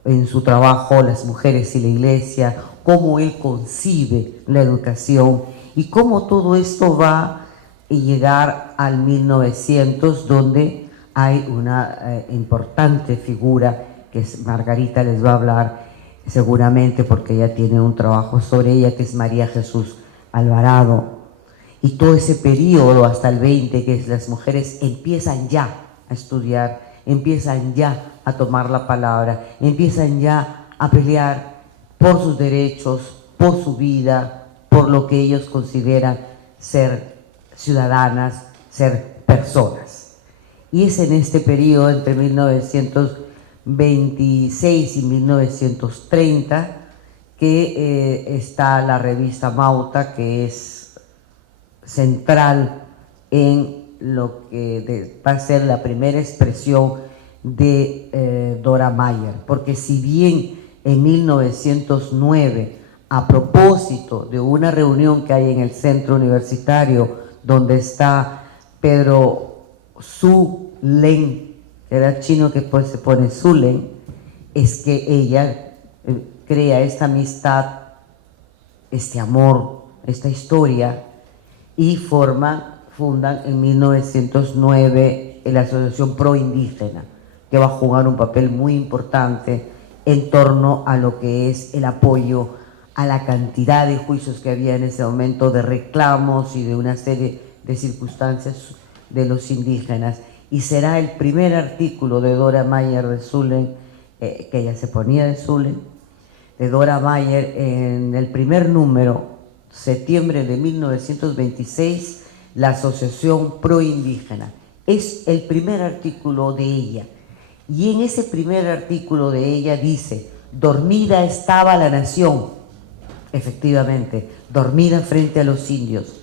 en su trabajo Las mujeres y la iglesia, cómo él concibe la educación y cómo todo esto va a llegar al 1900, donde hay una importante figura que Margarita les va a hablar seguramente porque ella tiene un trabajo sobre ella, que es María Jesús Alvarado. y todo ese periodo hasta el 20, que las mujeres empiezan ya a estudiar, empiezan ya a tomar la palabra, empiezan ya a pelear por sus derechos, por su vida, por lo que ellos consideran ser ciudadanas, ser personas. Y es en este periodo, entre 1926 y 1930, que está la revista Mauta, que es central en lo que va a ser la primera expresión de Dora Mayer, porque si bien en 1909, a propósito de una reunión que hay en el centro universitario donde está Pedro Su Len, que era chino que pues se pone Su Len, es que ella crea esta amistad, este amor, esta historia, y fundan en 1909 la Asociación Pro Indígena, que va a jugar un papel muy importante en torno a lo que es el apoyo a la cantidad de juicios que había en ese momento, de reclamos y de una serie de circunstancias de los indígenas. Y será el primer artículo de Dora Mayer de Zulen, que ella se ponía de Zulen, de Dora Mayer, en el primer número, septiembre de 1926, la Asociación Pro Indígena. Es el primer artículo de ella. Y en ese primer artículo de ella dice: dormida estaba la nación, efectivamente, dormida frente a los indios,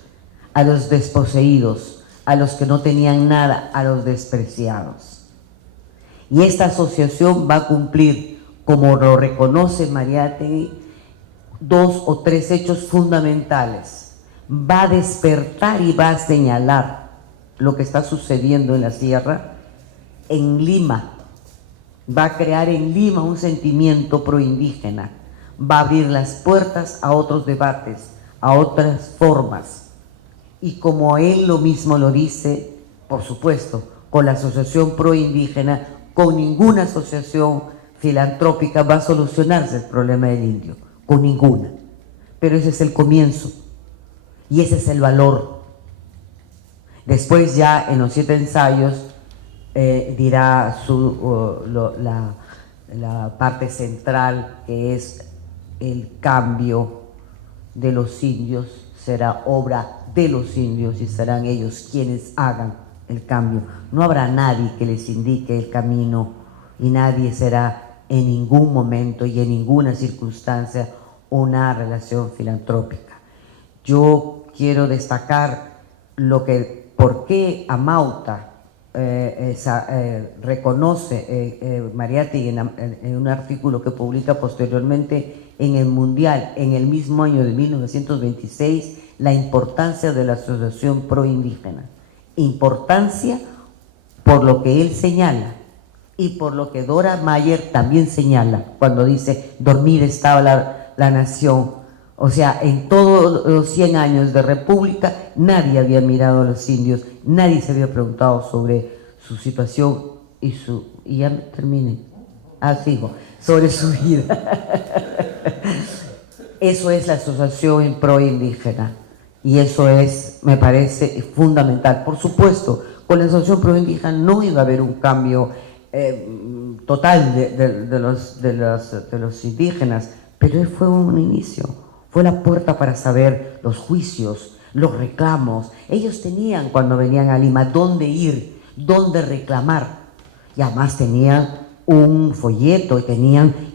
a los desposeídos, a los que no tenían nada, a los despreciados. Y esta asociación va a cumplir, como lo reconoce Mariátegui, 2 o 3 hechos fundamentales. Va a despertar y va a señalar lo que está sucediendo en la sierra, en Lima. Va a crear en Lima un sentimiento proindígena, va a abrir las puertas a otros debates, a otras formas. Y como él lo mismo lo dice, por supuesto, con la Asociación Proindígena, con ninguna asociación filantrópica va a solucionarse el problema del indio, con ninguna. Pero ese es el comienzo y ese es el valor. Después ya en los 7 ensayos dirá la parte central, que es el cambio de los indios, será obra de los indios y serán ellos quienes hagan el cambio. No habrá nadie que les indique el camino y nadie será en ningún momento y en ninguna circunstancia una relación filantrópica. Yo quiero destacar por qué Amauta reconoce Mariátegui en un artículo que publica posteriormente en el Mundial, en el mismo año de 1926, la importancia de la Asociación Proindígena. Importancia por lo que él señala y por lo que Dora Mayer también señala cuando dice: dormida estaba la nación. O sea, en todos los 100 años de república nadie había mirado a los indios, nadie se había preguntado sobre su situación y ya termine. Sigo, sobre su vida. Eso es la Asociación Proindígena y eso es, me parece, fundamental. Por supuesto, con la Asociación Proindígena no iba a haber un cambio total de los indígenas, pero fue un inicio. Fue la puerta para saber los juicios, los reclamos. Ellos tenían, cuando venían a Lima, dónde ir, dónde reclamar. Y además tenían un folleto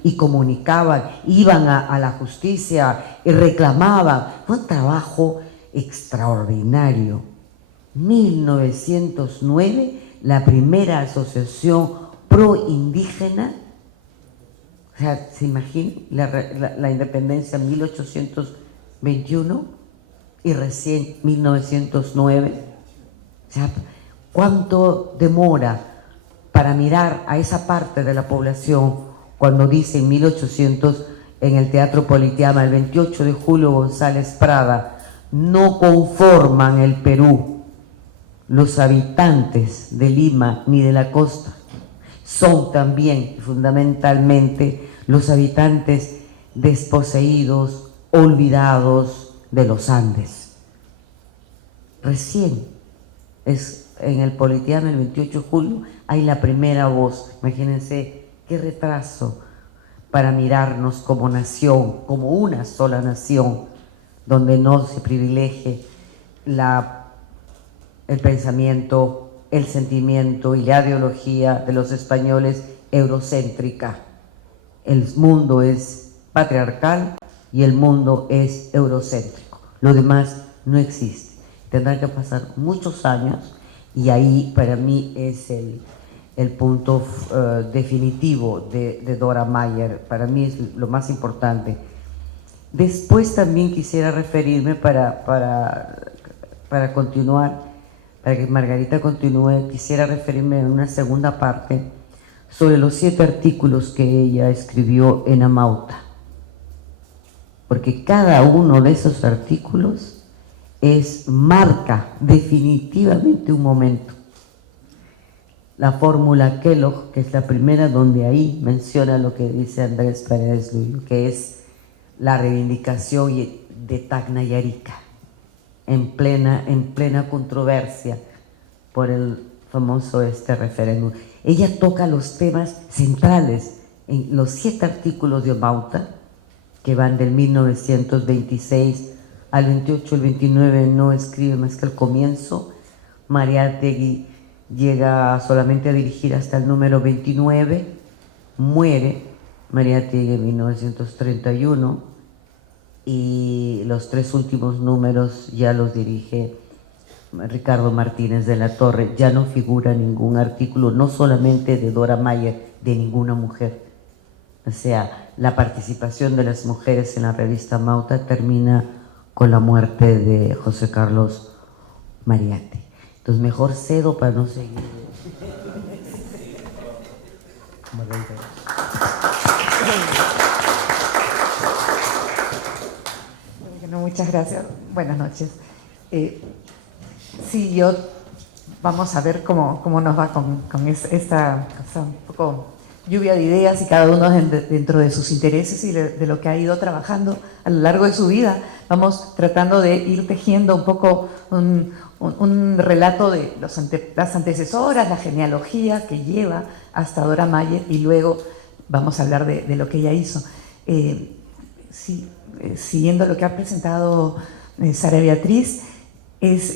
y comunicaban, iban a la justicia y reclamaban. Fue un trabajo extraordinario. 1909, la primera asociación proindígena. O sea, ¿se imagina la independencia en 1821 y recién 1909? O sea, ¿cuánto demora para mirar a esa parte de la población cuando dice en 1800 en el Teatro Politeama, el 28 de julio, González Prada: no conforman el Perú los habitantes de Lima ni de la costa, son también fundamentalmente los habitantes desposeídos, olvidados de los Andes. recién, es en el Politeama el 28 de julio, hay la primera voz. Imagínense qué retraso para mirarnos como nación, como una sola nación, donde no se privilegie el pensamiento, el sentimiento y la ideología de los españoles eurocéntrica. El mundo es patriarcal y el mundo es eurocéntrico. Lo demás no existe. Tendrán que pasar muchos años y ahí para mí es el punto definitivo de Dora Mayer. Para mí es lo más importante. Después también quisiera referirme para continuar, para que Margarita continúe, quisiera referirme en una segunda parte sobre los 7 artículos que ella escribió en Amauta, porque cada uno de esos artículos marca definitivamente un momento. La fórmula Kellogg, que es la primera, donde ahí menciona lo que dice Andrés Paredes Luyo, que es la reivindicación de Tacna y Arica, en plena controversia por el famoso referéndum. Ella toca los temas centrales en los 7 artículos de Amauta, que van del 1926 al 28, el 29 no escribe más que el comienzo. Mariátegui llega solamente a dirigir hasta el número 29, muere Mariátegui en 1931 y los 3 últimos números ya los dirige Ricardo Martínez de la Torre. Ya no figura ningún artículo, no solamente de Dora Mayer, de ninguna mujer. O sea, la participación de las mujeres en la revista Amauta termina con la muerte de José Carlos Mariátegui. Entonces mejor cedo para no seguir. Bueno, muchas gracias. Buenas noches. Sí, vamos a ver cómo nos va con esta cosa, un poco lluvia de ideas y cada uno dentro de sus intereses y de lo que ha ido trabajando a lo largo de su vida. Vamos tratando de ir tejiendo un poco un relato de las antecesoras, la genealogía que lleva hasta Dora Mayer, y luego vamos a hablar de lo que ella hizo. Siguiendo lo que ha presentado Sara Beatriz, es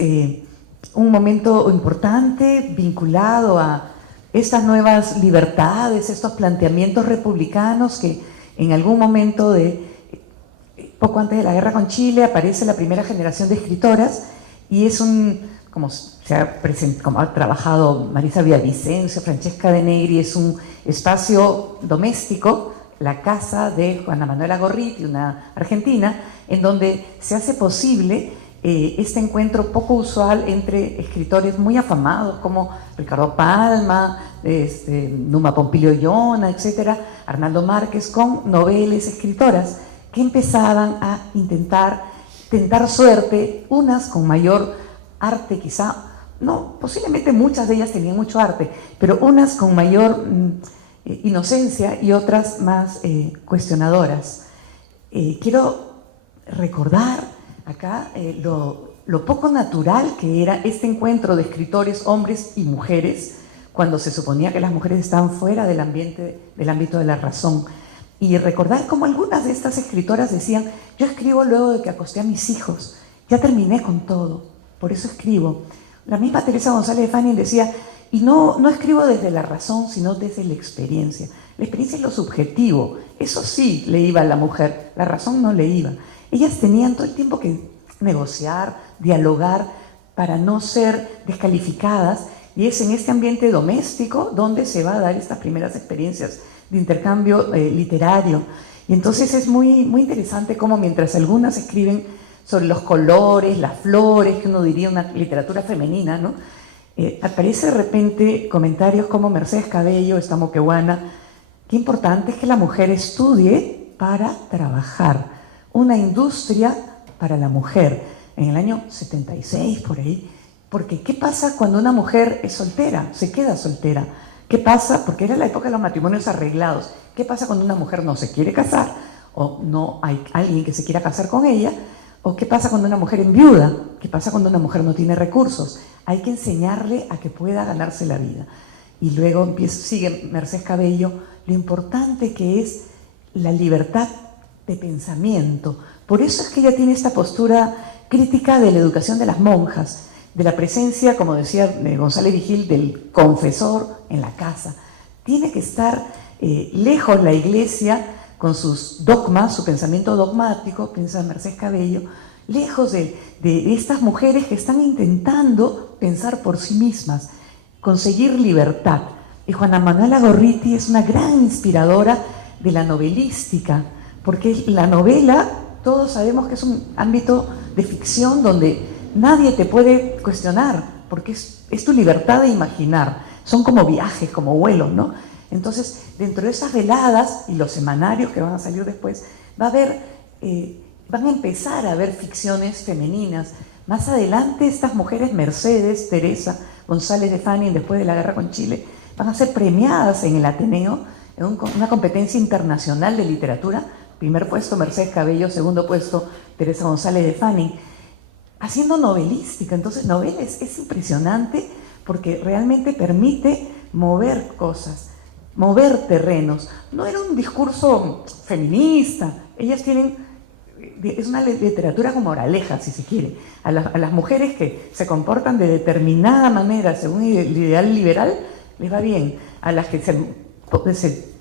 un momento importante vinculado a estas nuevas libertades, estos planteamientos republicanos que en algún momento poco antes de la guerra con Chile aparece la primera generación de escritoras, y es como ha trabajado Marisa Villavicencio, Francesca de Negri, es un espacio doméstico, la casa de Juana Manuela Gorriti, una argentina, en donde se hace posible este encuentro poco usual entre escritores muy afamados como Ricardo Palma, Numa Pompilio Yona, etcétera, Arnaldo Márquez, con noveles escritoras que empezaban a tentar suerte, unas con mayor arte quizá, no, posiblemente muchas de ellas tenían mucho arte, pero unas con mayor inocencia y otras más cuestionadoras. Quiero recordar acá lo poco natural que era este encuentro de escritores, hombres y mujeres, cuando se suponía que las mujeres estaban fuera del ámbito de la razón. Y recordar cómo algunas de estas escritoras decían: yo escribo luego de que acosté a mis hijos, ya terminé con todo, por eso escribo. La misma Teresa González de Fanning decía: y no escribo desde la razón, sino desde la experiencia. La experiencia es lo subjetivo, eso sí le iba a la mujer, la razón no le iba. Ellas tenían todo el tiempo que negociar, dialogar, para no ser descalificadas, y es en este ambiente doméstico donde se va a dar estas primeras experiencias de intercambio literario. Y entonces es muy, muy interesante cómo mientras algunas escriben sobre los colores, las flores, que uno diría una literatura femenina, ¿no? Aparece de repente comentarios como Mercedes Cabello, esta moquehuana: qué importante es que la mujer estudie para trabajar, una industria para la mujer, en el año 76 por ahí. Porque ¿qué pasa cuando una mujer es soltera, se queda soltera? ¿Qué pasa? Porque era la época de los matrimonios arreglados. ¿Qué pasa cuando una mujer no se quiere casar o no hay alguien que se quiera casar con ella? ¿O qué pasa cuando una mujer enviuda? ¿Qué pasa cuando una mujer no tiene recursos? Hay que enseñarle a que pueda ganarse la vida. Y luego sigue Mercedes Cabello, lo importante que es la libertad de pensamiento. Por eso es que ella tiene esta postura crítica de la educación de las monjas, de la presencia, como decía González Vigil, del confesor en la casa. Tiene que estar lejos la iglesia con sus dogmas, su pensamiento dogmático, piensa Mercedes Cabello, lejos de estas mujeres que están intentando pensar por sí mismas, conseguir libertad. Y Juana Manuela Gorriti es una gran inspiradora de la novelística, porque la novela, todos sabemos que es un ámbito de ficción donde nadie te puede cuestionar, porque es tu libertad de imaginar. Son como viajes, como vuelos, ¿no? Entonces, dentro de esas veladas y los semanarios que van a salir después, van a empezar a haber ficciones femeninas. Más adelante, estas mujeres, Mercedes, Teresa, González de Fanning, después de la guerra con Chile, van a ser premiadas en el Ateneo, en una competencia internacional de literatura. Primer puesto, Mercedes Cabello; segundo puesto, Teresa González de Fanning, haciendo novelística. Entonces, novela es impresionante porque realmente permite mover cosas, mover terrenos. No era un discurso feminista, ellas es una literatura con moraleja, si se quiere. A las mujeres que se comportan de determinada manera según el ideal liberal, les va bien. A las que se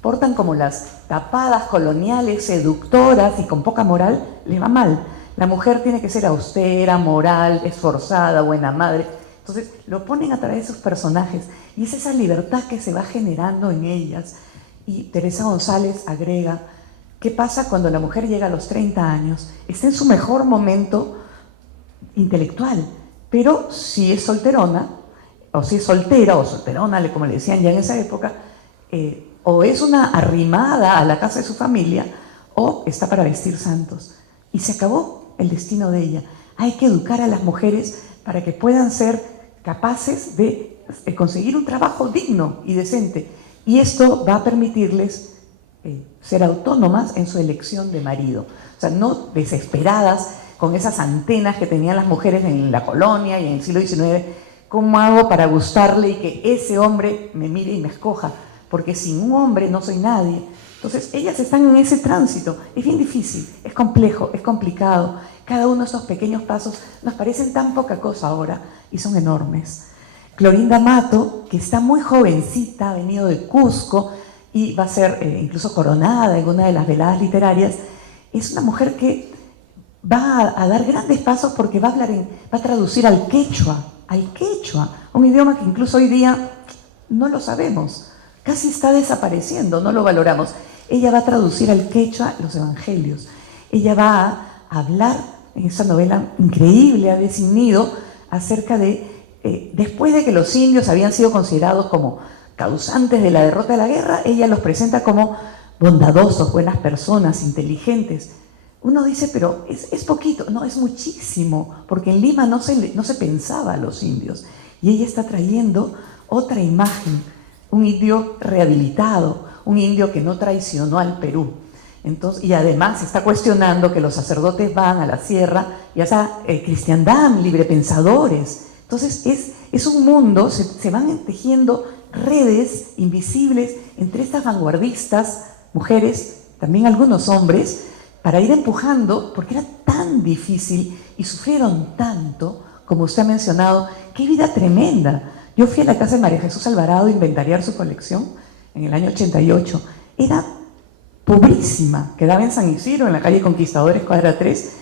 portan como las tapadas coloniales, seductoras y con poca moral, les va mal. La mujer tiene que ser austera, moral, esforzada, buena madre. Entonces lo ponen a través de sus personajes y es esa libertad que se va generando en ellas. Y Teresa González agrega: ¿qué pasa cuando la mujer llega a los 30 años? Está en su mejor momento intelectual, pero si es solterona, o si es soltera o solterona, como le decían ya en esa época, o es una arrimada a la casa de su familia, o está para vestir santos. Y se acabó el destino de ella. Hay que educar a las mujeres para que puedan ser capaces de conseguir un trabajo digno y decente. Y esto va a permitirles ser autónomas en su elección de marido. O sea, no desesperadas con esas antenas que tenían las mujeres en la colonia y en el siglo XIX. ¿Cómo hago para gustarle y que ese hombre me mire y me escoja? Porque sin un hombre no soy nadie. Entonces, ellas están en ese tránsito. Es bien difícil, es complejo, es complicado. Cada uno de estos pequeños pasos nos parecen tan poca cosa ahora y son enormes. Clorinda Mato, que está muy jovencita, ha venido de Cusco y va a ser incluso coronada en una de las veladas literarias, es una mujer que va a dar grandes pasos porque va a traducir al quechua, un idioma que incluso hoy día no lo sabemos, casi está desapareciendo, no lo valoramos. Ella va a traducir al quechua los evangelios. Ella va a hablar en esa novela increíble, Aves sin nido, acerca de, después de que los indios habían sido considerados como causantes de la derrota de la guerra, ella los presenta como bondadosos, buenas personas, inteligentes. Uno dice, pero es poquito. No, es muchísimo, porque en Lima no se pensaba a los indios. Y ella está trayendo otra imagen, un indio rehabilitado, un indio que no traicionó al Perú. Entonces, y además está cuestionando que los sacerdotes van a la sierra y a esa cristiandad, librepensadores. Entonces es un mundo, se van tejiendo redes invisibles entre estas vanguardistas, mujeres, también algunos hombres, para ir empujando, porque era tan difícil y sufrieron tanto, como usted ha mencionado. ¡Qué vida tremenda! Yo fui a la casa de María Jesús Alvarado a inventariar su colección en el año 88. Era pobrísima, quedaba en San Isidro, en la calle Conquistadores, cuadra 3,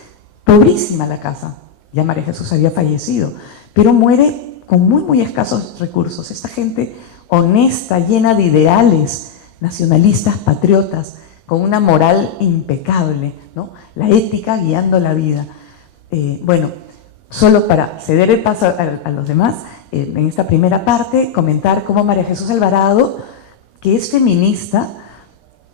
pobrísima la casa. Ya María Jesús había fallecido, pero muere con muy, muy escasos recursos. Esta gente honesta, llena de ideales nacionalistas, patriotas, con una moral impecable, ¿no? La ética guiando la vida. Bueno, solo para ceder el paso a los demás, en esta primera parte, comentar cómo María Jesús Alvarado, que es feminista,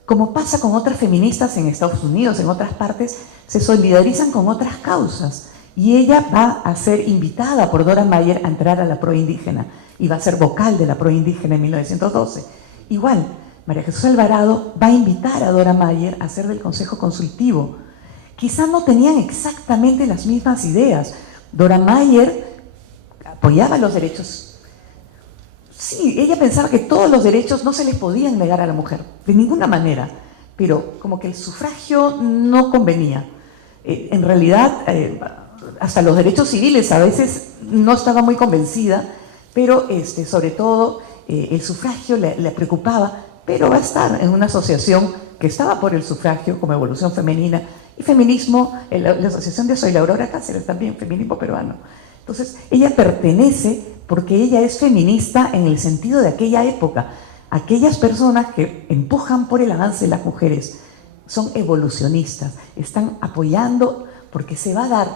como pasa con otras feministas en Estados Unidos, en otras partes, se solidarizan con otras causas. Y ella va a ser invitada por Dora Mayer a entrar a la proindígena y va a ser vocal de la proindígena en 1912. Igual, María Jesús Alvarado va a invitar a Dora Mayer a ser del Consejo Consultivo. quizá no tenían exactamente las mismas ideas. Dora Mayer apoyaba los derechos. Sí, ella pensaba que todos los derechos no se les podían negar a la mujer, de ninguna manera, pero como que el sufragio no convenía. En realidad, hasta los derechos civiles a veces no estaba muy convencida, pero sobre todo el sufragio le preocupaba, pero va a estar en una asociación que estaba por el sufragio como Evolución Femenina y Feminismo, la asociación de Soy la Aurora Cáceres también, Feminismo Peruano. Entonces, ella pertenece porque ella es feminista en el sentido de aquella época. Aquellas personas que empujan por el avance de las mujeres son evolucionistas, están apoyando porque se va a dar,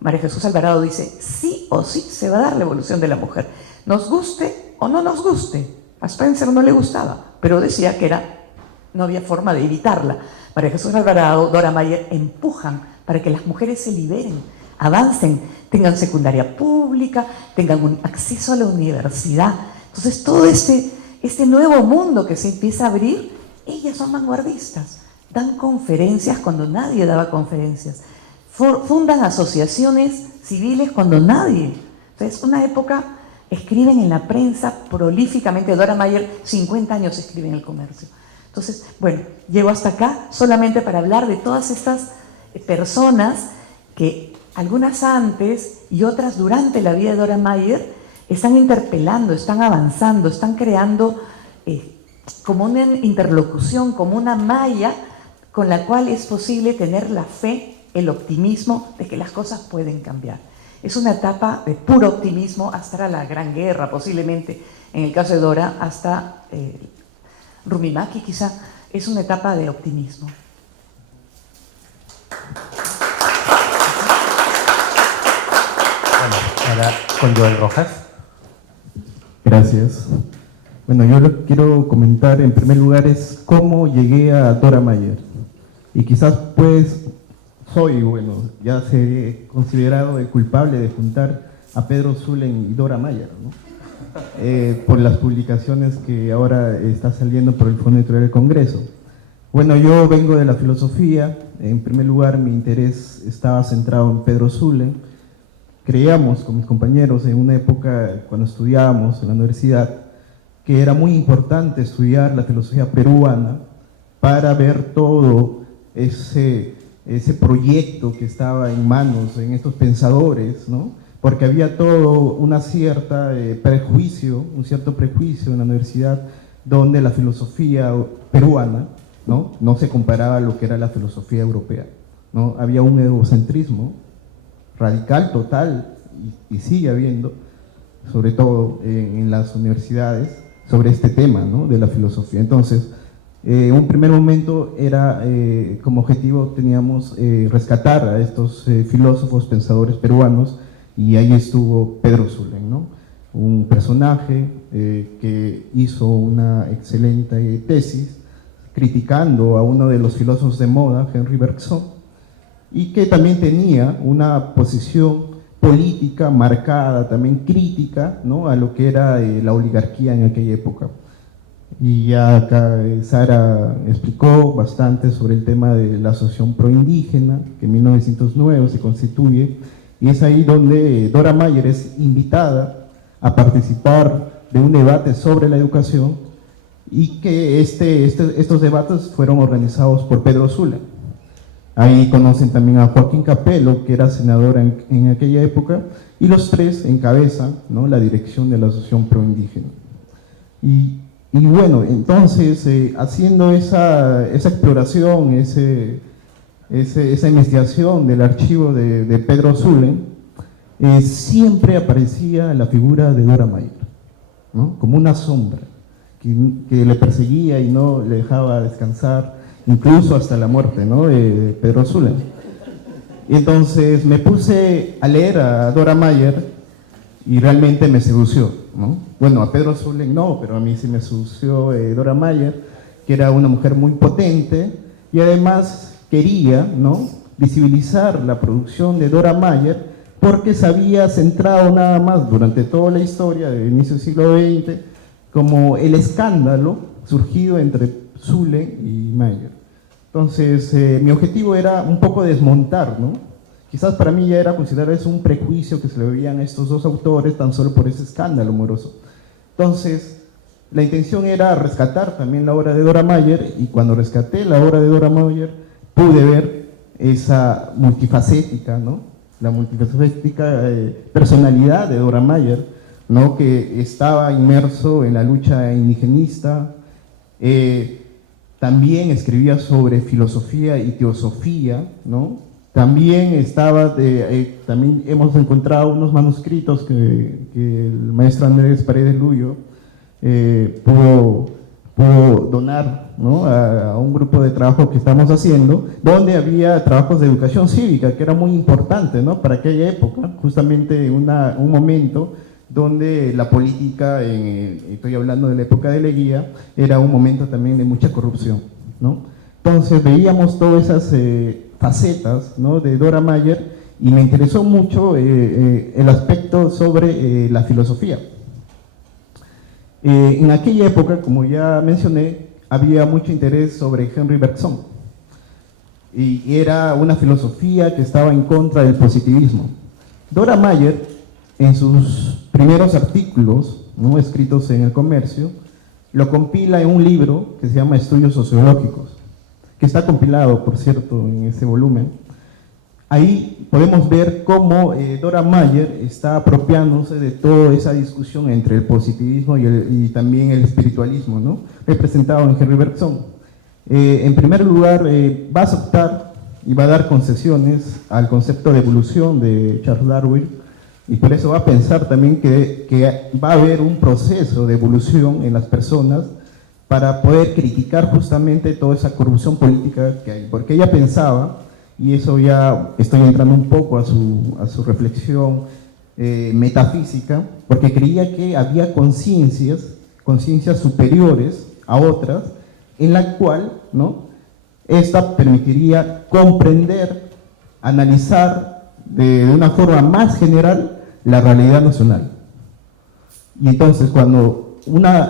María Jesús Alvarado dice, sí o sí se va a dar la evolución de la mujer, nos guste o no nos guste. A Spencer no le gustaba, pero decía que no había forma de evitarla. María Jesús Alvarado, Dora Mayer empujan para que las mujeres se liberen, avancen, tengan secundaria pública, tengan un acceso a la universidad. Entonces todo este nuevo mundo que se empieza a abrir, ellas son vanguardistas, dan conferencias cuando nadie daba conferencias, fundan asociaciones civiles cuando nadie. Entonces una época, escriben en la prensa prolíficamente. Dora Mayer 50 años escribe en El Comercio. Entonces, bueno, llego hasta acá solamente para hablar de todas estas personas que algunas antes y otras durante la vida de Dora Mayer están interpelando, están avanzando, están creando como una interlocución, como una malla con la cual es posible tener la fe, el optimismo de que las cosas pueden cambiar. Es una etapa de puro optimismo hasta la Gran Guerra, posiblemente, en el caso de Dora, hasta Rumimaki quizá, es una etapa de optimismo. Bueno, ahora con Joel Rojas. Gracias. Bueno, yo lo que quiero comentar en primer lugar es cómo llegué a Dora Mayer. Y quizás pues ya seré considerado el culpable de juntar a Pedro Zulen y Dora Mayer, ¿no? Por las publicaciones que ahora está saliendo por el Fondo Editorial del Congreso. Bueno, yo vengo de la filosofía. En primer lugar, mi interés estaba centrado en Pedro Zulen. Creíamos con mis compañeros en una época cuando estudiábamos en la universidad que era muy importante estudiar la filosofía peruana para ver todo ese proyecto que estaba en manos en estos pensadores, ¿no? Porque había todo un cierto prejuicio en la universidad donde la filosofía peruana no se comparaba a lo que era la filosofía europea, ¿no? Había un egocentrismo radical, total, y sigue habiendo, sobre todo en las universidades, sobre este tema, ¿no? De la filosofía. Entonces, un primer momento era, como objetivo teníamos rescatar a estos filósofos, pensadores peruanos, y ahí estuvo Pedro Zulen, ¿no? Un personaje que hizo una excelente tesis criticando a uno de los filósofos de moda, Henri Bergson, y que también tenía una posición política marcada, también crítica, ¿no? A lo que era la oligarquía en aquella época. Y ya acá Sara explicó bastante sobre el tema de la Asociación Proindígena, que en 1909 se constituye, y es ahí donde Dora Mayer es invitada a participar de un debate sobre la educación, y que estos debates fueron organizados por Pedro Zulen. Ahí conocen también a Joaquín Capello, que era senador en aquella época, y los tres encabezan, ¿no? La dirección de la Asociación Proindígena. Y bueno, entonces, haciendo esa exploración, esa investigación del archivo de Pedro Zulen, siempre aparecía la figura de Dora Mayer, ¿no? Como una sombra que le perseguía y no le dejaba descansar, incluso hasta la muerte, ¿no? De Pedro Zulen. Y entonces me puse a leer a Dora Mayer y realmente me sedució, ¿no? Bueno, a Pedro Zulen no, pero a mí sí me sedució Dora Mayer, que era una mujer muy potente y además quería, ¿no? Visibilizar la producción de Dora Mayer porque se había centrado nada más durante toda la historia del inicio del siglo XX como el escándalo surgido entre Zulen y Mayer. Entonces, mi objetivo era un poco desmontar, ¿no? Quizás para mí ya era considerar eso un prejuicio que se le veían a estos dos autores tan solo por ese escándalo amoroso. Entonces, la intención era rescatar también la obra de Dora Mayer, y cuando rescaté la obra de Dora Mayer pude ver esa multifacética, ¿no? La multifacética personalidad de Dora Mayer, ¿no? Que estaba inmerso en la lucha indigenista, también escribía sobre filosofía y teosofía, ¿no? También también hemos encontrado unos manuscritos que el maestro Andrés Paredes Luyo pudo donar, ¿no? a un grupo de trabajo que estamos haciendo, donde había trabajos de educación cívica, que era muy importante, ¿no? Para aquella época, justamente un momento donde la política, estoy hablando de la época de Leguía, era un momento también de mucha corrupción, ¿no? Entonces veíamos todas esas facetas, ¿no? de Dora Mayer, y me interesó mucho el aspecto sobre la filosofía. En aquella época, como ya mencioné, había mucho interés sobre Henri Bergson, y era una filosofía que estaba en contra del positivismo. Dora Mayer, en sus primeros artículos, ¿no? escritos en El Comercio, lo compila en un libro que se llama Estudios Sociológicos, que está compilado, por cierto, en ese volumen. Ahí podemos ver cómo Dora Mayer está apropiándose de toda esa discusión entre el positivismo y también el espiritualismo, ¿no? representado en Henri Bergson. En primer lugar, va a aceptar y va a dar concesiones al concepto de evolución de Charles Darwin, y por eso va a pensar también que va a haber un proceso de evolución en las personas para poder criticar justamente toda esa corrupción política que hay, porque ella pensaba, y eso ya estoy entrando un poco a su reflexión metafísica, porque creía que había conciencias superiores a otras, en la cual, ¿no? esta permitiría comprender, analizar de una forma más general la realidad nacional. Y entonces cuando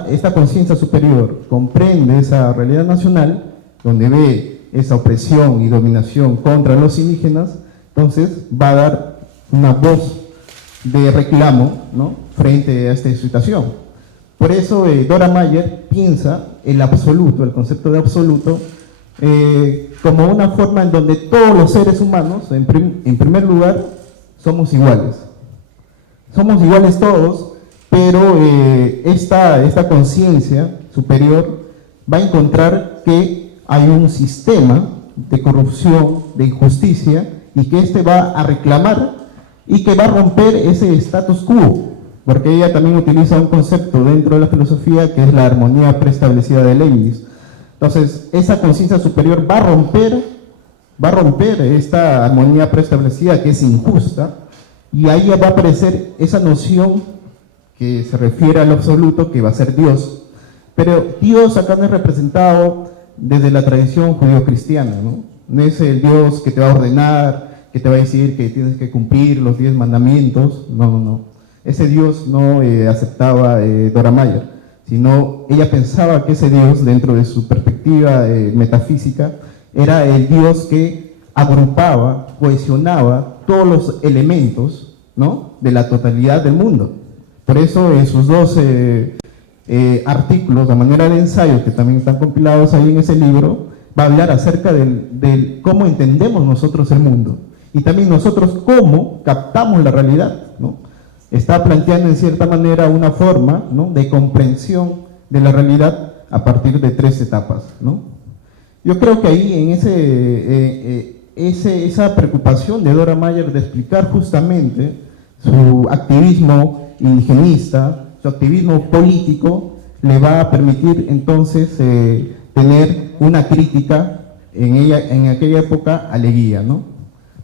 esta conciencia superior comprende esa realidad nacional, donde ve esa opresión y dominación contra los indígenas, entonces va a dar una voz de reclamo, ¿no? frente a esta situación. Por eso Dora Mayer piensa el absoluto, el concepto de absoluto, como una forma en donde todos los seres humanos, en primer lugar, somos iguales. Somos iguales todos, pero esta conciencia superior va a encontrar que hay un sistema de corrupción, de injusticia, y que va a reclamar y que va a romper ese status quo, porque ella también utiliza un concepto dentro de la filosofía que es la armonía preestablecida de Leibniz. Entonces, esa conciencia superior va a romper esta armonía preestablecida que es injusta, y ahí va a aparecer esa noción que se refiere al absoluto, que va a ser Dios. Pero Dios acá no es representado desde la tradición judío-cristiana, ¿no? No es el Dios que te va a ordenar, que te va a decir que tienes que cumplir los 10 mandamientos, no. Ese Dios no aceptaba Dora Mayer, sino ella pensaba que ese Dios, dentro de su perspectiva metafísica, era el Dios que agrupaba, cohesionaba todos los elementos, ¿no? de la totalidad del mundo. Por eso en sus dos artículos, de manera de ensayo, que también están compilados ahí en ese libro, va a hablar acerca del cómo entendemos nosotros el mundo, y también nosotros cómo captamos la realidad, ¿no? Está planteando en cierta manera una forma, ¿no? de comprensión de la realidad a partir de 3 etapas, ¿no? Yo creo que ahí en esa preocupación de Dora Mayer de explicar justamente su activismo indigenista, su activismo político, le va a permitir entonces tener una crítica en aquella época a Leguía, ¿no?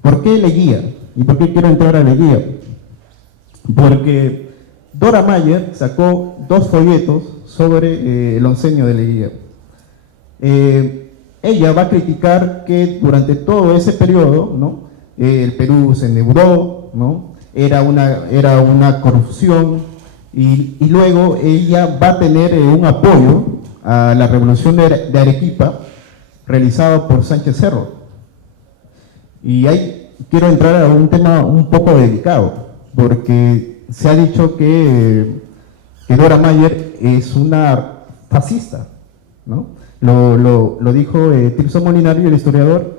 ¿Por qué Leguía? ¿Y por qué quiero entrar a Leguía? Porque Dora Mayer sacó 2 folletos sobre el oncenio de Leguía. Ella va a criticar que durante todo ese periodo, ¿no? El Perú se endeudó, ¿no? Era una corrupción, y luego ella va a tener un apoyo a la revolución de Arequipa, realizado por Sánchez Cerro. Y ahí quiero entrar a un tema un poco delicado, porque se ha dicho que Dora Mayer es una fascista, ¿no? Lo dijo Tirso Molinari, el historiador,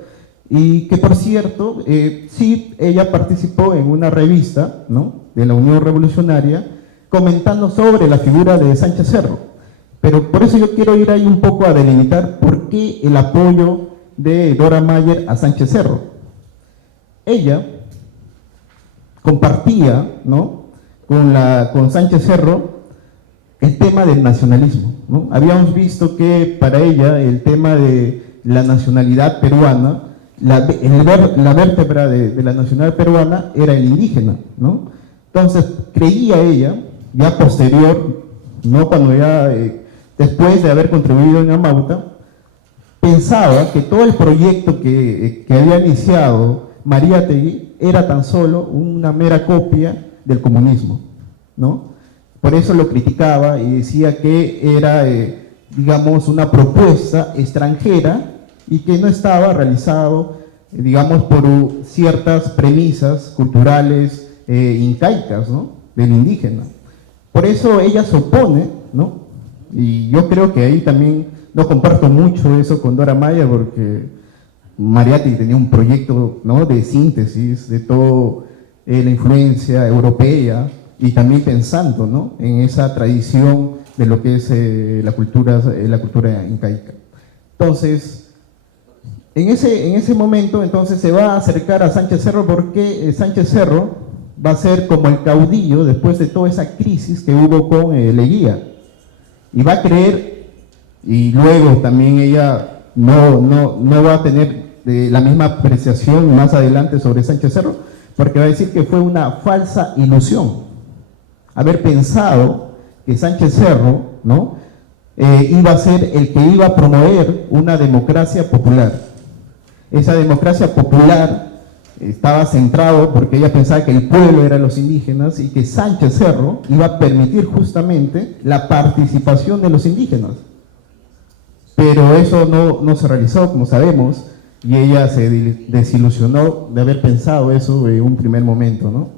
y que por cierto, sí, ella participó en una revista, ¿no?, de la Unión Revolucionaria, comentando sobre la figura de Sánchez Cerro. Pero por eso yo quiero ir ahí un poco a delimitar por qué el apoyo de Dora Mayer a Sánchez Cerro. Ella compartía, ¿no?, con Sánchez Cerro el tema del nacionalismo, ¿no? Habíamos visto que para ella el tema de la nacionalidad peruana, la vértebra de la nacionalidad peruana era el indígena, ¿no? Entonces creía ella, ya posterior, ¿no?, cuando ya después de haber contribuido en Amauta, pensaba que todo el proyecto que había iniciado Mariátegui era tan solo una mera copia del comunismo, ¿no? Por eso lo criticaba y decía que era, digamos, una propuesta extranjera y que no estaba realizado, digamos, por ciertas premisas culturales incaicas, ¿no?, del indígena. Por eso ella se opone, ¿no? Y yo creo que ahí también no comparto mucho eso con Dora Mayer, porque Mariátegui tenía un proyecto, ¿no?, de síntesis de toda la influencia europea y también pensando, ¿no?, en esa tradición de lo que es la cultura incaica. Entonces, en ese momento entonces se va a acercar a Sánchez Cerro, porque Sánchez Cerro va a ser como el caudillo después de toda esa crisis que hubo con Leguía, y va a creer, y luego también ella no va a tener la misma apreciación más adelante sobre Sánchez Cerro, porque va a decir que fue una falsa ilusión haber pensado que Sánchez Cerro, ¿no?, iba a ser el que iba a promover una democracia popular. Esa democracia popular estaba centrado porque ella pensaba que el pueblo eran los indígenas y que Sánchez Cerro iba a permitir justamente la participación de los indígenas. Pero eso no se realizó, como sabemos, y ella se desilusionó de haber pensado eso en un primer momento, ¿no?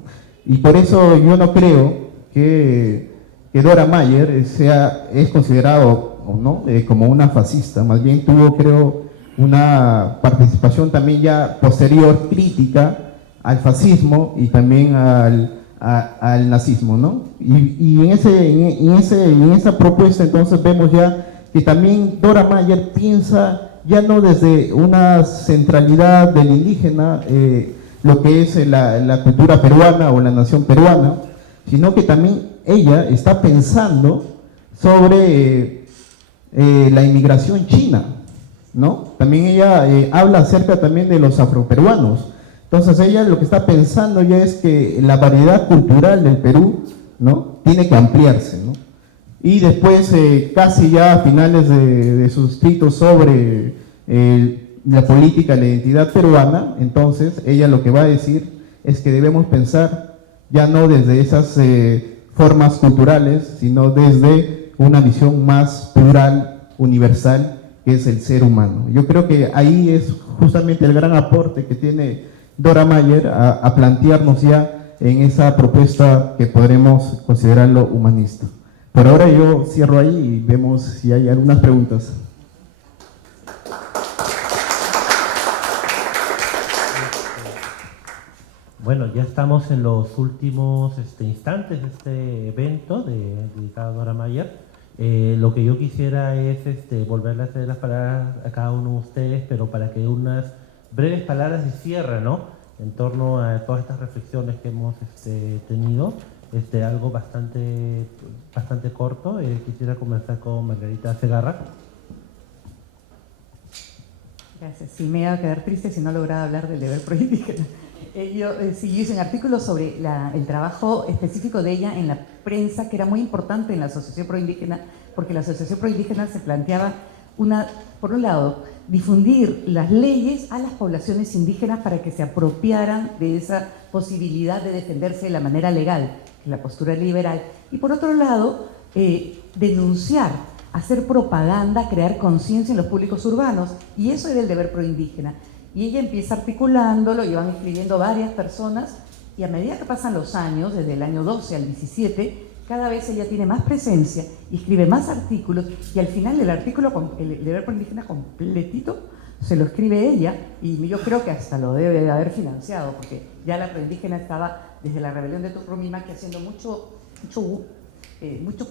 Y por eso yo no creo que Dora Mayer es considerado o no como una fascista. Más bien tuvo, creo, una participación también ya posterior crítica al fascismo y también al nazismo, ¿no? Y en esa propuesta entonces vemos ya que también Dora Mayer piensa ya no desde una centralidad del indígena, lo que es la cultura peruana o la nación peruana, sino que también ella está pensando sobre la inmigración china, ¿no? También ella habla acerca también de los afroperuanos. Entonces ella lo que está pensando ya es que la variedad cultural del Perú, ¿no?, tiene que ampliarse, ¿no? Y después, casi ya a finales de sus escritos sobre la política, la identidad peruana, entonces ella lo que va a decir es que debemos pensar ya no desde esas formas culturales, sino desde una visión más plural, universal, que es el ser humano. Yo creo que ahí es justamente el gran aporte que tiene Dora Mayer a plantearnos ya en esa propuesta que podremos considerarlo humanista. Por ahora yo cierro ahí y vemos si hay algunas preguntas. Bueno, ya estamos en los últimos instantes de este evento dedicado a Dora Mayer. Lo que yo quisiera es volverle a hacer las palabras a cada uno de ustedes, pero para que unas breves palabras de cierre, ¿no?, en torno a todas estas reflexiones que hemos tenido, algo bastante corto. Quisiera comenzar con Margarita Segarra. Gracias. Sí, me iba a quedar triste si no lograba hablar del deber proindígena. Yo hice un artículo sobre el trabajo específico de ella en la prensa, que era muy importante en la Asociación Proindígena, porque la Asociación Proindígena se planteaba, por un lado, difundir las leyes a las poblaciones indígenas para que se apropiaran de esa posibilidad de defenderse de la manera legal, la postura liberal, y por otro lado, denunciar hacer propaganda, crear conciencia en los públicos urbanos, y eso era el deber proindígena. Y ella empieza articulándolo, y van escribiendo varias personas, y a medida que pasan los años, desde el año 12 al 17, cada vez ella tiene más presencia y escribe más artículos, y al final el artículo, el deber proindígena completito, se lo escribe ella, y yo creo que hasta lo debe de haber financiado, porque ya la proindígena estaba desde la rebelión de Turrumimaki haciendo muchos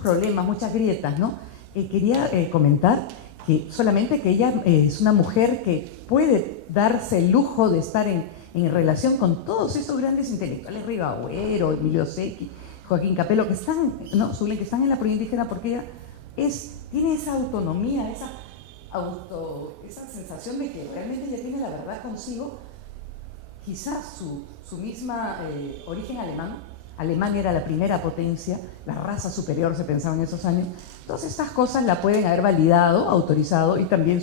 problemas, muchas grietas, ¿no? Quería comentar que solamente que ella es una mujer que puede darse el lujo de estar en relación con todos esos grandes intelectuales, Ribagüero, Emilio Secchi, Joaquín Capello, que están, no, Zulen, que están en la proindígena, porque ella tiene esa autonomía, esa sensación de que realmente ella tiene la verdad consigo. Quizás su misma origen alemán. Alemania era la primera potencia, la raza superior se pensaba en esos años. Todas estas cosas la pueden haber validado, autorizado, y también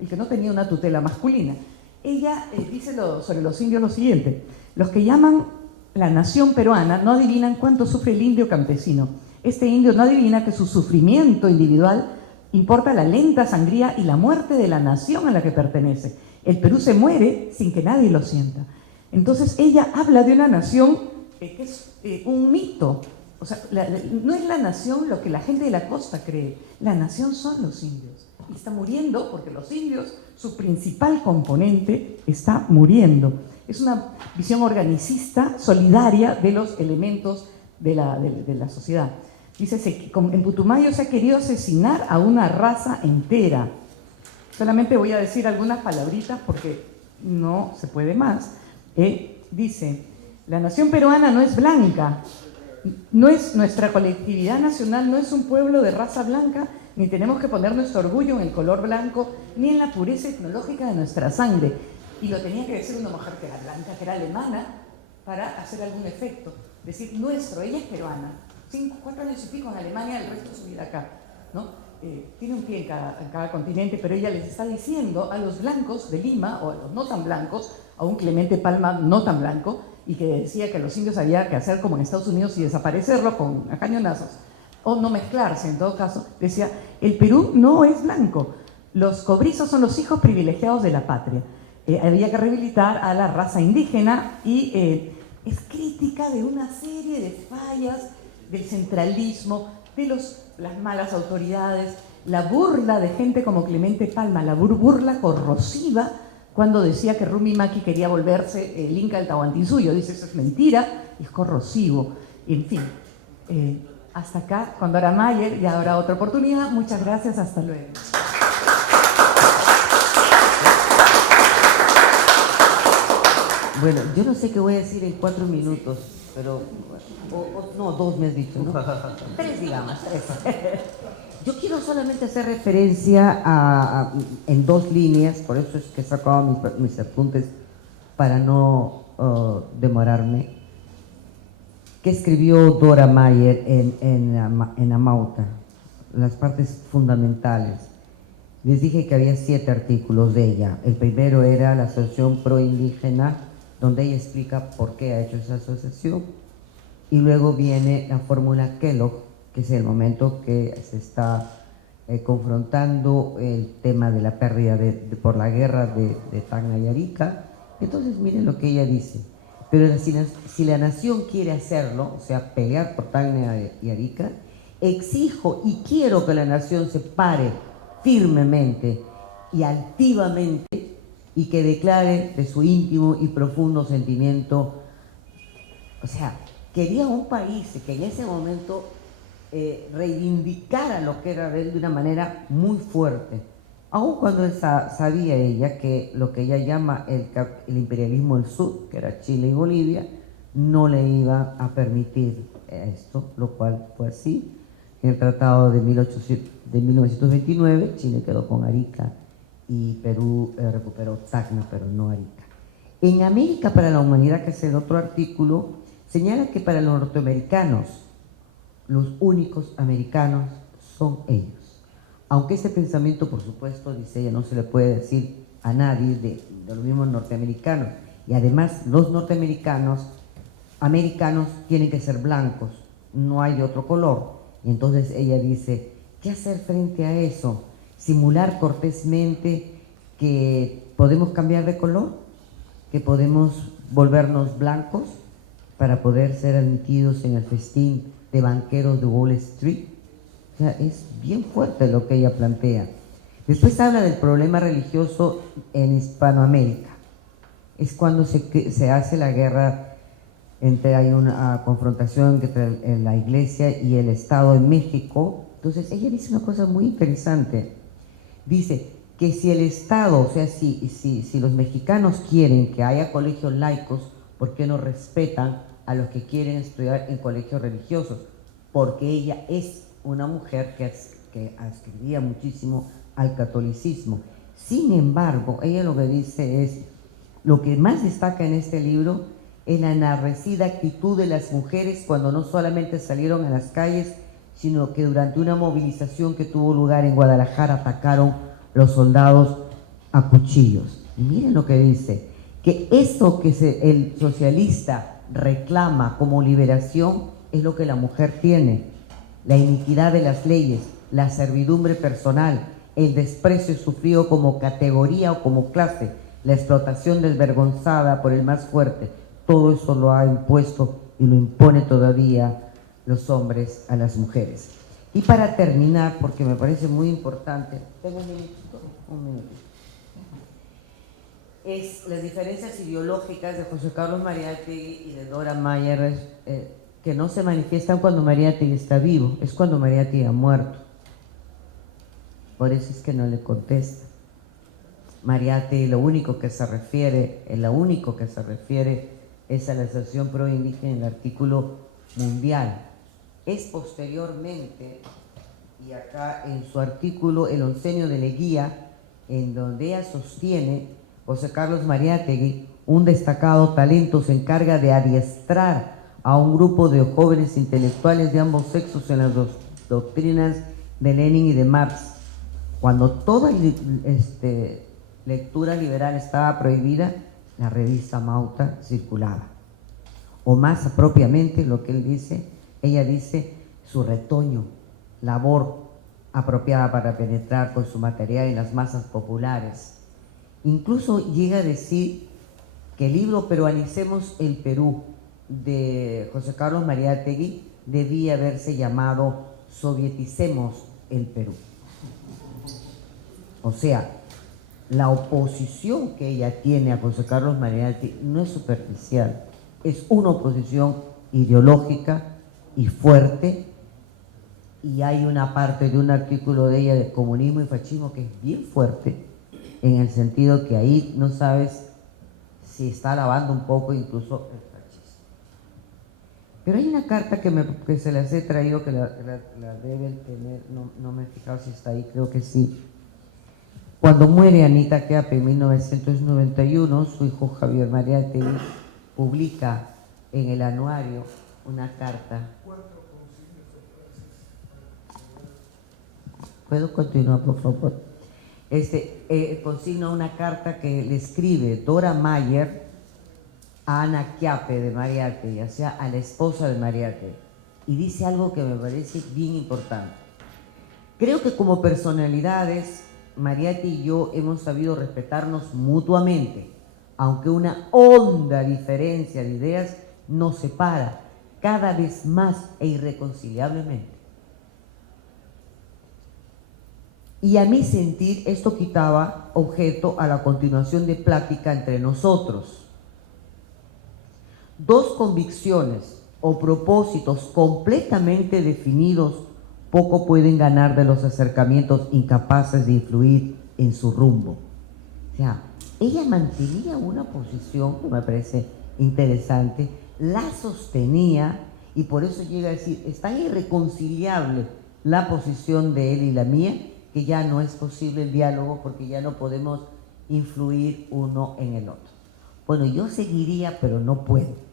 el que no tenía una tutela masculina. Ella dice sobre los indios lo siguiente: los que llaman la nación peruana no adivinan cuánto sufre el indio campesino. Este indio no adivina que su sufrimiento individual importa la lenta sangría y la muerte de la nación a la que pertenece. El Perú se muere sin que nadie lo sienta. Entonces ella habla de una nación que es un mito. O sea, no es la nación lo que la gente de la costa cree. La nación son los indios. Y está muriendo porque los indios, su principal componente, está muriendo. Es una visión organicista, solidaria de los elementos de la sociedad. Dice, en Putumayo se ha querido asesinar a una raza entera. Solamente voy a decir algunas palabritas porque no se puede más. Dice, la nación peruana no es blanca, nuestra colectividad nacional no es un pueblo de raza blanca, ni tenemos que poner nuestro orgullo en el color blanco, ni en la pureza etnológica de nuestra sangre. Y lo tenía que decir una mujer que era blanca, que era alemana, para hacer algún efecto. Decir nuestro, ella es peruana. 4 años y pico en Alemania, el resto de su vida acá, ¿no? Tiene un pie en cada continente, pero ella les está diciendo a los blancos de Lima, o a los no tan blancos, a un Clemente Palma no tan blanco, y que decía que a los indios había que hacer como en Estados Unidos y desaparecerlo a cañonazos, o no mezclarse. En todo caso, decía, el Perú no es blanco, los cobrizos son los hijos privilegiados de la patria. Había que rehabilitar a la raza indígena, y es crítica de una serie de fallas del centralismo, de las malas autoridades, la burla de gente como Clemente Palma, la burla corrosiva cuando decía que Rumimaki quería volverse el Inca del Tahuantinsuyo. Dice, eso es mentira, es corrosivo. En fin, hasta acá, cuando era Mayer, ya habrá otra oportunidad. Muchas gracias, hasta luego. Bueno, yo no sé qué voy a decir en 4 minutos, pero... no, 2 me has dicho, ¿no? 3, digamos, 3. Yo quiero solamente hacer referencia en 2 líneas, por eso es que he sacado mis apuntes para no demorarme, que escribió Dora Mayer en Amauta, las partes fundamentales. Les dije que había 7 artículos de ella. El primero era la Asociación Proindígena, donde ella explica por qué ha hecho esa asociación. Y luego viene la fórmula Kellogg, que es el momento que se está confrontando el tema de la pérdida por la guerra de Tacna y Arica. Entonces miren lo que ella dice: pero si la nación quiere hacerlo, o sea, pelear por Tacna y Arica, exijo y quiero que la nación se pare firmemente y altivamente y que declare de su íntimo y profundo sentimiento. O sea, quería un país que en ese momento reivindicara lo que era de él de una manera muy fuerte, aun cuando sabía ella que lo que ella llama el imperialismo del sur, que era Chile y Bolivia, no le iba a permitir esto, lo cual fue así. En el tratado de 1929, Chile quedó con Arica y Perú recuperó Tacna, pero no Arica. En América para la Humanidad, que es el otro artículo, señala que para los norteamericanos, los únicos americanos son ellos. Aunque este pensamiento, por supuesto, dice ella, no se le puede decir a nadie de los mismos norteamericanos. Y además, los norteamericanos, americanos, tienen que ser blancos, no hay de otro color. Y entonces ella dice, ¿Qué hacer frente a eso? Simular cortésmente que podemos cambiar de color, que podemos volvernos blancos para poder ser admitidos en el festín de banqueros de Wall Street. O sea, es bien fuerte lo que ella plantea. Después habla del problema religioso en Hispanoamérica. Es cuando se hace la guerra, hay una confrontación entre la iglesia y el Estado en México. Entonces ella dice una cosa muy interesante. Dice que si el Estado, o sea, si los mexicanos quieren que haya colegios laicos, ¿por qué no respetan a los que quieren estudiar en colegios religiosos? Porque ella es una mujer que adscribía muchísimo al catolicismo. Sin embargo, ella lo que dice es, lo que más destaca en este libro es la enardecida actitud de las mujeres cuando no solamente salieron a las calles, sino que durante una movilización que tuvo lugar en Guadalajara atacaron los soldados a cuchillos. Y miren lo que dice, que eso que el socialista reclama como liberación es lo que la mujer tiene: la iniquidad de las leyes, la servidumbre personal, el desprecio sufrido como categoría o como clase, la explotación desvergonzada por el más fuerte. Todo eso lo ha impuesto y lo impone todavía los hombres a las mujeres. Y para terminar, porque me parece muy importante, ¿tengo un minutito? Un minutito. Es las diferencias ideológicas de José Carlos Mariátegui y de Dora Mayer, que no se manifiestan cuando Mariátegui está vivo, es cuando Mariátegui ha muerto. Por eso es que no le contesta. Mariátegui lo único que se refiere es a la asociación pro indígena en el artículo mundial. Es posteriormente, y acá en su artículo El oncenio de Leguía, en donde ella sostiene, José Carlos Mariátegui, un destacado talento, se encarga de adiestrar a un grupo de jóvenes intelectuales de ambos sexos en las doctrinas de Lenin y de Marx. Cuando toda lectura liberal estaba prohibida, la revista Mauta circulaba. O más propiamente lo que ella dice, su retoño, labor apropiada para penetrar con su material en las masas populares. Incluso llega a decir que el libro Peruanicemos el Perú de José Carlos Mariátegui debía haberse llamado Sovieticemos el Perú. O sea, la oposición que ella tiene a José Carlos Mariátegui no es superficial, es una oposición ideológica y fuerte, y hay una parte de un artículo de ella de comunismo y fascismo que es bien fuerte, en el sentido que ahí no sabes si está alabando un poco incluso el fascismo. Pero hay una carta que se las he traído, que la deben tener, no me he fijado si está ahí, creo que sí. Cuando muere Anita Keape en 1991, su hijo Javier Mariátegui publica en el anuario una carta. ¿Puedo continuar, por favor? Consigna una carta que le escribe Dora Mayer a Ana Keape de Mariátegui, o sea, a la esposa de Mariátegui, y dice algo que me parece bien importante. Creo que como personalidades, Mariátegui y yo hemos sabido respetarnos mutuamente, aunque una honda diferencia de ideas nos separa cada vez más e irreconciliablemente. Y a mi sentir, esto quitaba objeto a la continuación de plática entre nosotros. Dos convicciones o propósitos completamente definidos poco pueden ganar de los acercamientos incapaces de influir en su rumbo. O sea, ella mantenía una posición que me parece interesante, la sostenía, y por eso llega a decir, es tan irreconciliable la posición de él y la mía, que ya no es posible el diálogo porque ya no podemos influir uno en el otro. Bueno, yo seguiría, pero no puedo.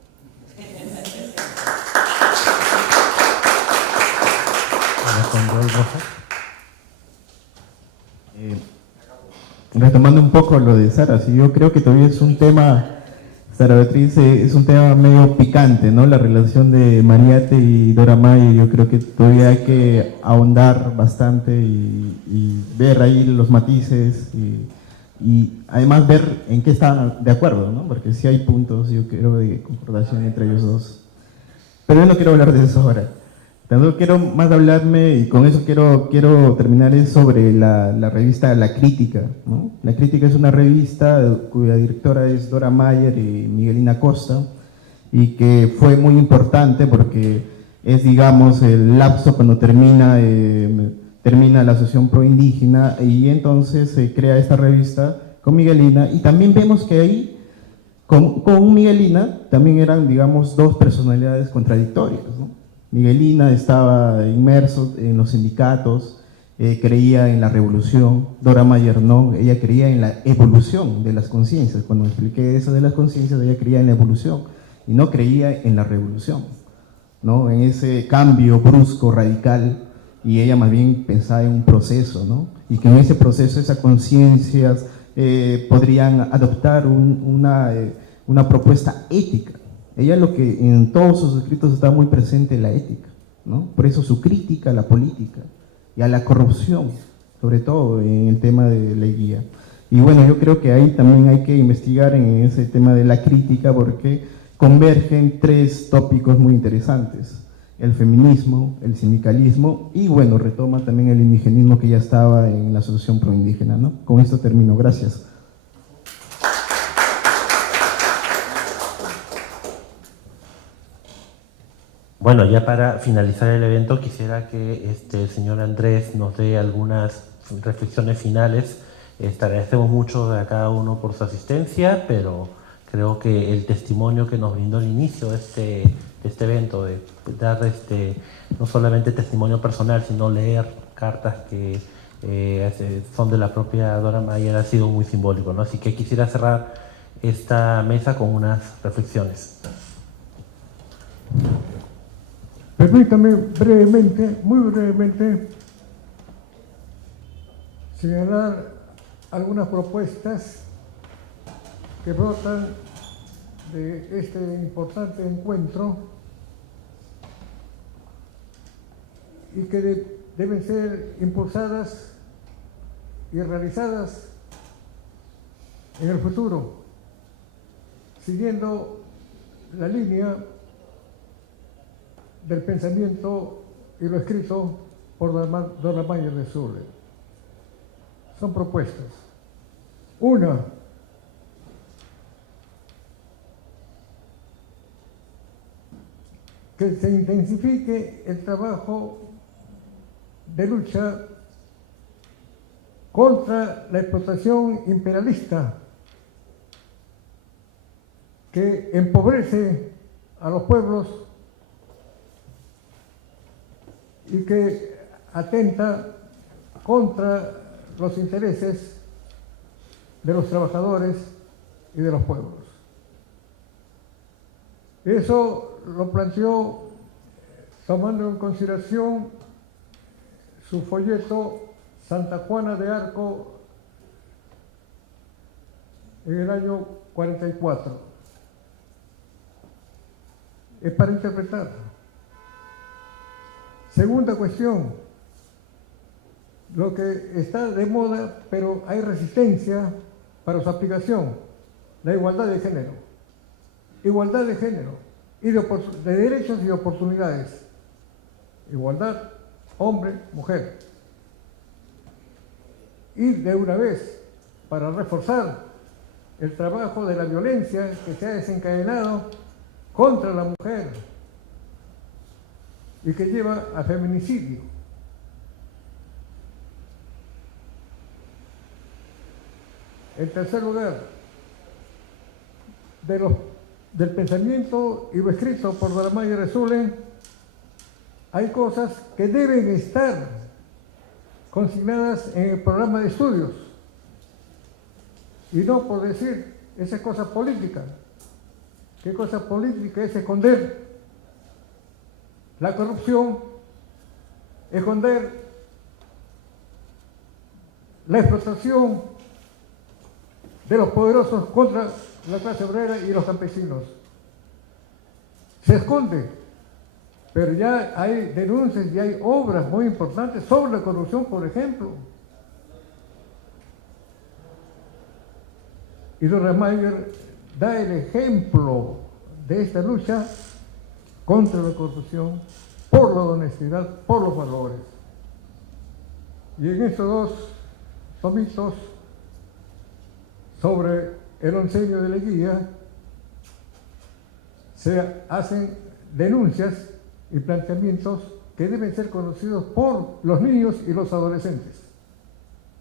Retomando un poco lo de Sara, sí, yo creo que todavía es un tema Sara Beatriz, es un tema medio picante, ¿no? La relación de Mariate y Dora Mayer, yo creo que todavía hay que ahondar bastante y ver ahí los matices y además ver en qué están de acuerdo, ¿no? Porque sí hay puntos, yo creo, de concordación entre ellos dos. Pero yo no quiero hablar de eso ahora. Tanto quiero más hablarme, y con eso quiero terminar, es sobre la revista La Crítica, ¿no? La Crítica es una revista cuya directora es Dora Mayer y Miguelina Costa, y que fue muy importante porque es, digamos, el lapso cuando termina la Asociación Pro Indígena, y entonces se crea esta revista con Miguelina, y también vemos que ahí, con Miguelina, también eran, digamos, dos personalidades contradictorias, ¿no? Miguelina estaba inmerso en los sindicatos, creía en la revolución. Dora Mayer no, ella creía en la evolución de las conciencias. Cuando expliqué eso de las conciencias, ella creía en la evolución y no creía en la revolución, ¿no? En ese cambio brusco, radical, y ella más bien pensaba en un proceso, ¿no? Y que en ese proceso esas conciencias podrían adoptar una propuesta ética. Ella, lo que en todos sus escritos está muy presente, la ética, ¿no? Por eso su crítica a la política y a la corrupción, sobre todo en el tema de la guía. Y bueno, yo creo que ahí también hay que investigar en ese tema de la crítica, porque convergen tres tópicos muy interesantes: el feminismo, el sindicalismo y, bueno, retoma también el indigenismo que ya estaba en la Asociación Pro Indígena, ¿no? Con esto termino. Gracias. Bueno, ya para finalizar el evento quisiera que el señor Andrés nos dé algunas reflexiones finales. Agradecemos mucho a cada uno por su asistencia, pero creo que el testimonio que nos brindó al inicio de este evento, de dar no solamente testimonio personal, sino leer cartas que son de la propia Dora Mayer, ha sido muy simbólico, ¿no? Así que quisiera cerrar esta mesa con unas reflexiones. Permítame brevemente, muy brevemente, señalar algunas propuestas que brotan de este importante encuentro y que deben ser impulsadas y realizadas en el futuro, siguiendo la línea del pensamiento y lo escrito por Dora Mayer de Zule. Son propuestas. Una, que se intensifique el trabajo de lucha contra la explotación imperialista que empobrece a los pueblos y que atenta contra los intereses de los trabajadores y de los pueblos. Eso lo planteó tomando en consideración su folleto Santa Juana de Arco en el año 44. Es para interpretar. Segunda cuestión, lo que está de moda, pero hay resistencia para su aplicación, la igualdad de género. Igualdad de género, y de derechos y oportunidades. Igualdad, hombre, mujer. Y de una vez, para reforzar el trabajo de la violencia que se ha desencadenado contra la mujer y que lleva a feminicidio. En tercer lugar, del pensamiento y lo escrito por Dora Mayer de Zule, hay cosas que deben estar consignadas en el programa de estudios, y no por decir, esa es cosa política. ¿Qué cosa política es esconder la corrupción, esconder la explotación de los poderosos contra la clase obrera y los campesinos. Se esconde, pero ya hay denuncias y hay obras muy importantes sobre la corrupción, por ejemplo. Y Dora Mayer da el ejemplo de esta lucha contra la corrupción, por la honestidad, por los valores. Y en estos dos tomitos sobre el onceño de Leguía se hacen denuncias y planteamientos que deben ser conocidos por los niños y los adolescentes.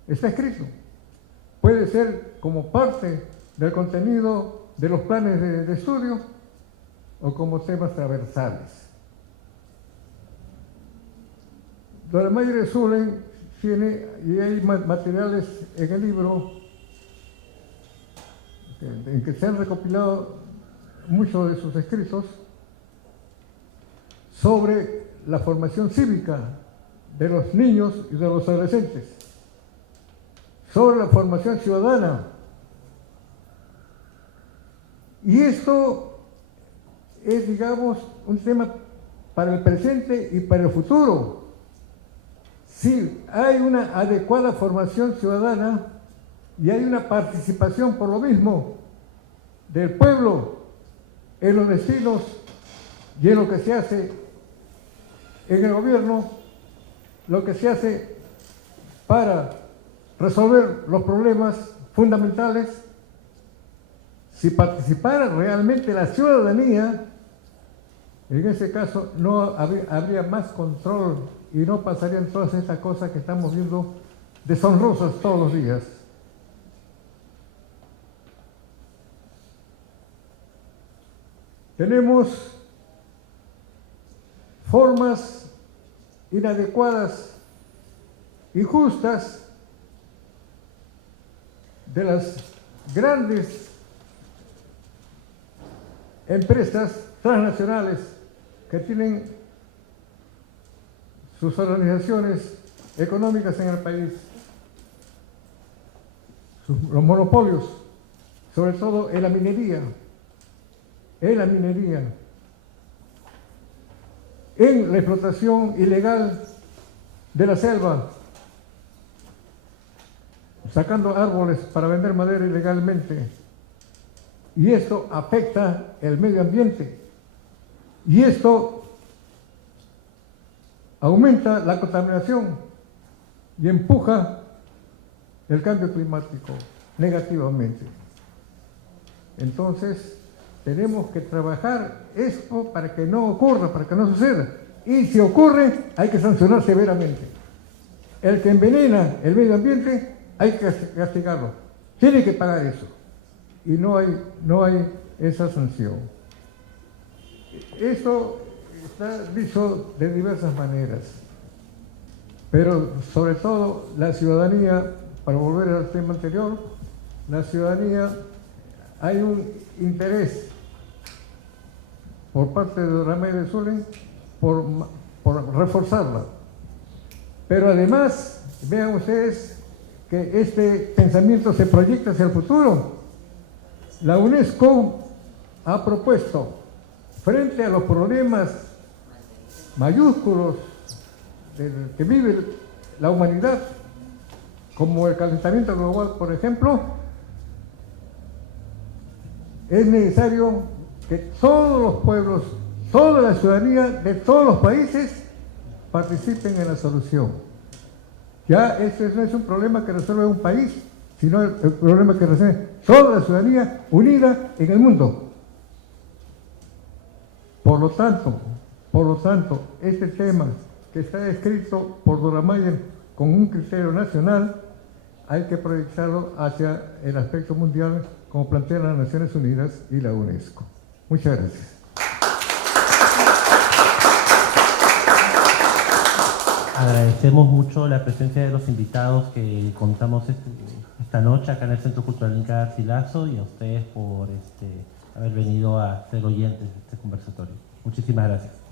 Está escrito. Puede ser como parte del contenido de los planes de estudio o como temas transversales. Dora Mayer Zulen tiene, y hay materiales en el libro en que se han recopilado muchos de sus escritos sobre la formación cívica de los niños y de los adolescentes, sobre la formación ciudadana. Y esto es, digamos, un tema para el presente y para el futuro. Si hay una adecuada formación ciudadana y hay una participación por lo mismo del pueblo en los destinos y en lo que se hace en el gobierno, lo que se hace para resolver los problemas fundamentales, si participara realmente la ciudadanía, en ese caso no habría más control y no pasarían todas estas cosas que estamos viendo deshonrosas todos los días. Tenemos formas inadecuadas, injustas, de las grandes empresas transnacionales que tienen sus organizaciones económicas en el país, los monopolios, sobre todo en la minería, en la explotación ilegal de la selva, sacando árboles para vender madera ilegalmente. Y esto afecta el medio ambiente. Y esto aumenta la contaminación y empuja el cambio climático negativamente. Entonces, tenemos que trabajar esto para que no ocurra, para que no suceda. Y si ocurre, hay que sancionar severamente. El que envenena el medio ambiente, hay que castigarlo. Tiene que pagar eso. Y no hay esa sanción. Esto está dicho de diversas maneras. Pero sobre todo la ciudadanía, para volver al tema anterior, la ciudadanía, hay un interés por parte de Dora Mayer Zulen por reforzarla. Pero además, vean ustedes que este pensamiento se proyecta hacia el futuro. La UNESCO ha propuesto, frente a los problemas mayúsculos que vive la humanidad, como el calentamiento global, por ejemplo, es necesario que todos los pueblos, toda la ciudadanía de todos los países participen en la solución. Ya este no es un problema que resuelve un país, sino el problema que resuelve toda la ciudadanía unida en el mundo. Por lo tanto, este tema que está escrito por Dora Mayer con un criterio nacional, hay que proyectarlo hacia el aspecto mundial, como plantean las Naciones Unidas y la UNESCO. Muchas gracias. Agradecemos mucho la presencia de los invitados que contamos esta noche acá en el Centro Cultural Inca Garcilaso y a ustedes por haber venido a ser oyentes de este conversatorio. Muchísimas gracias.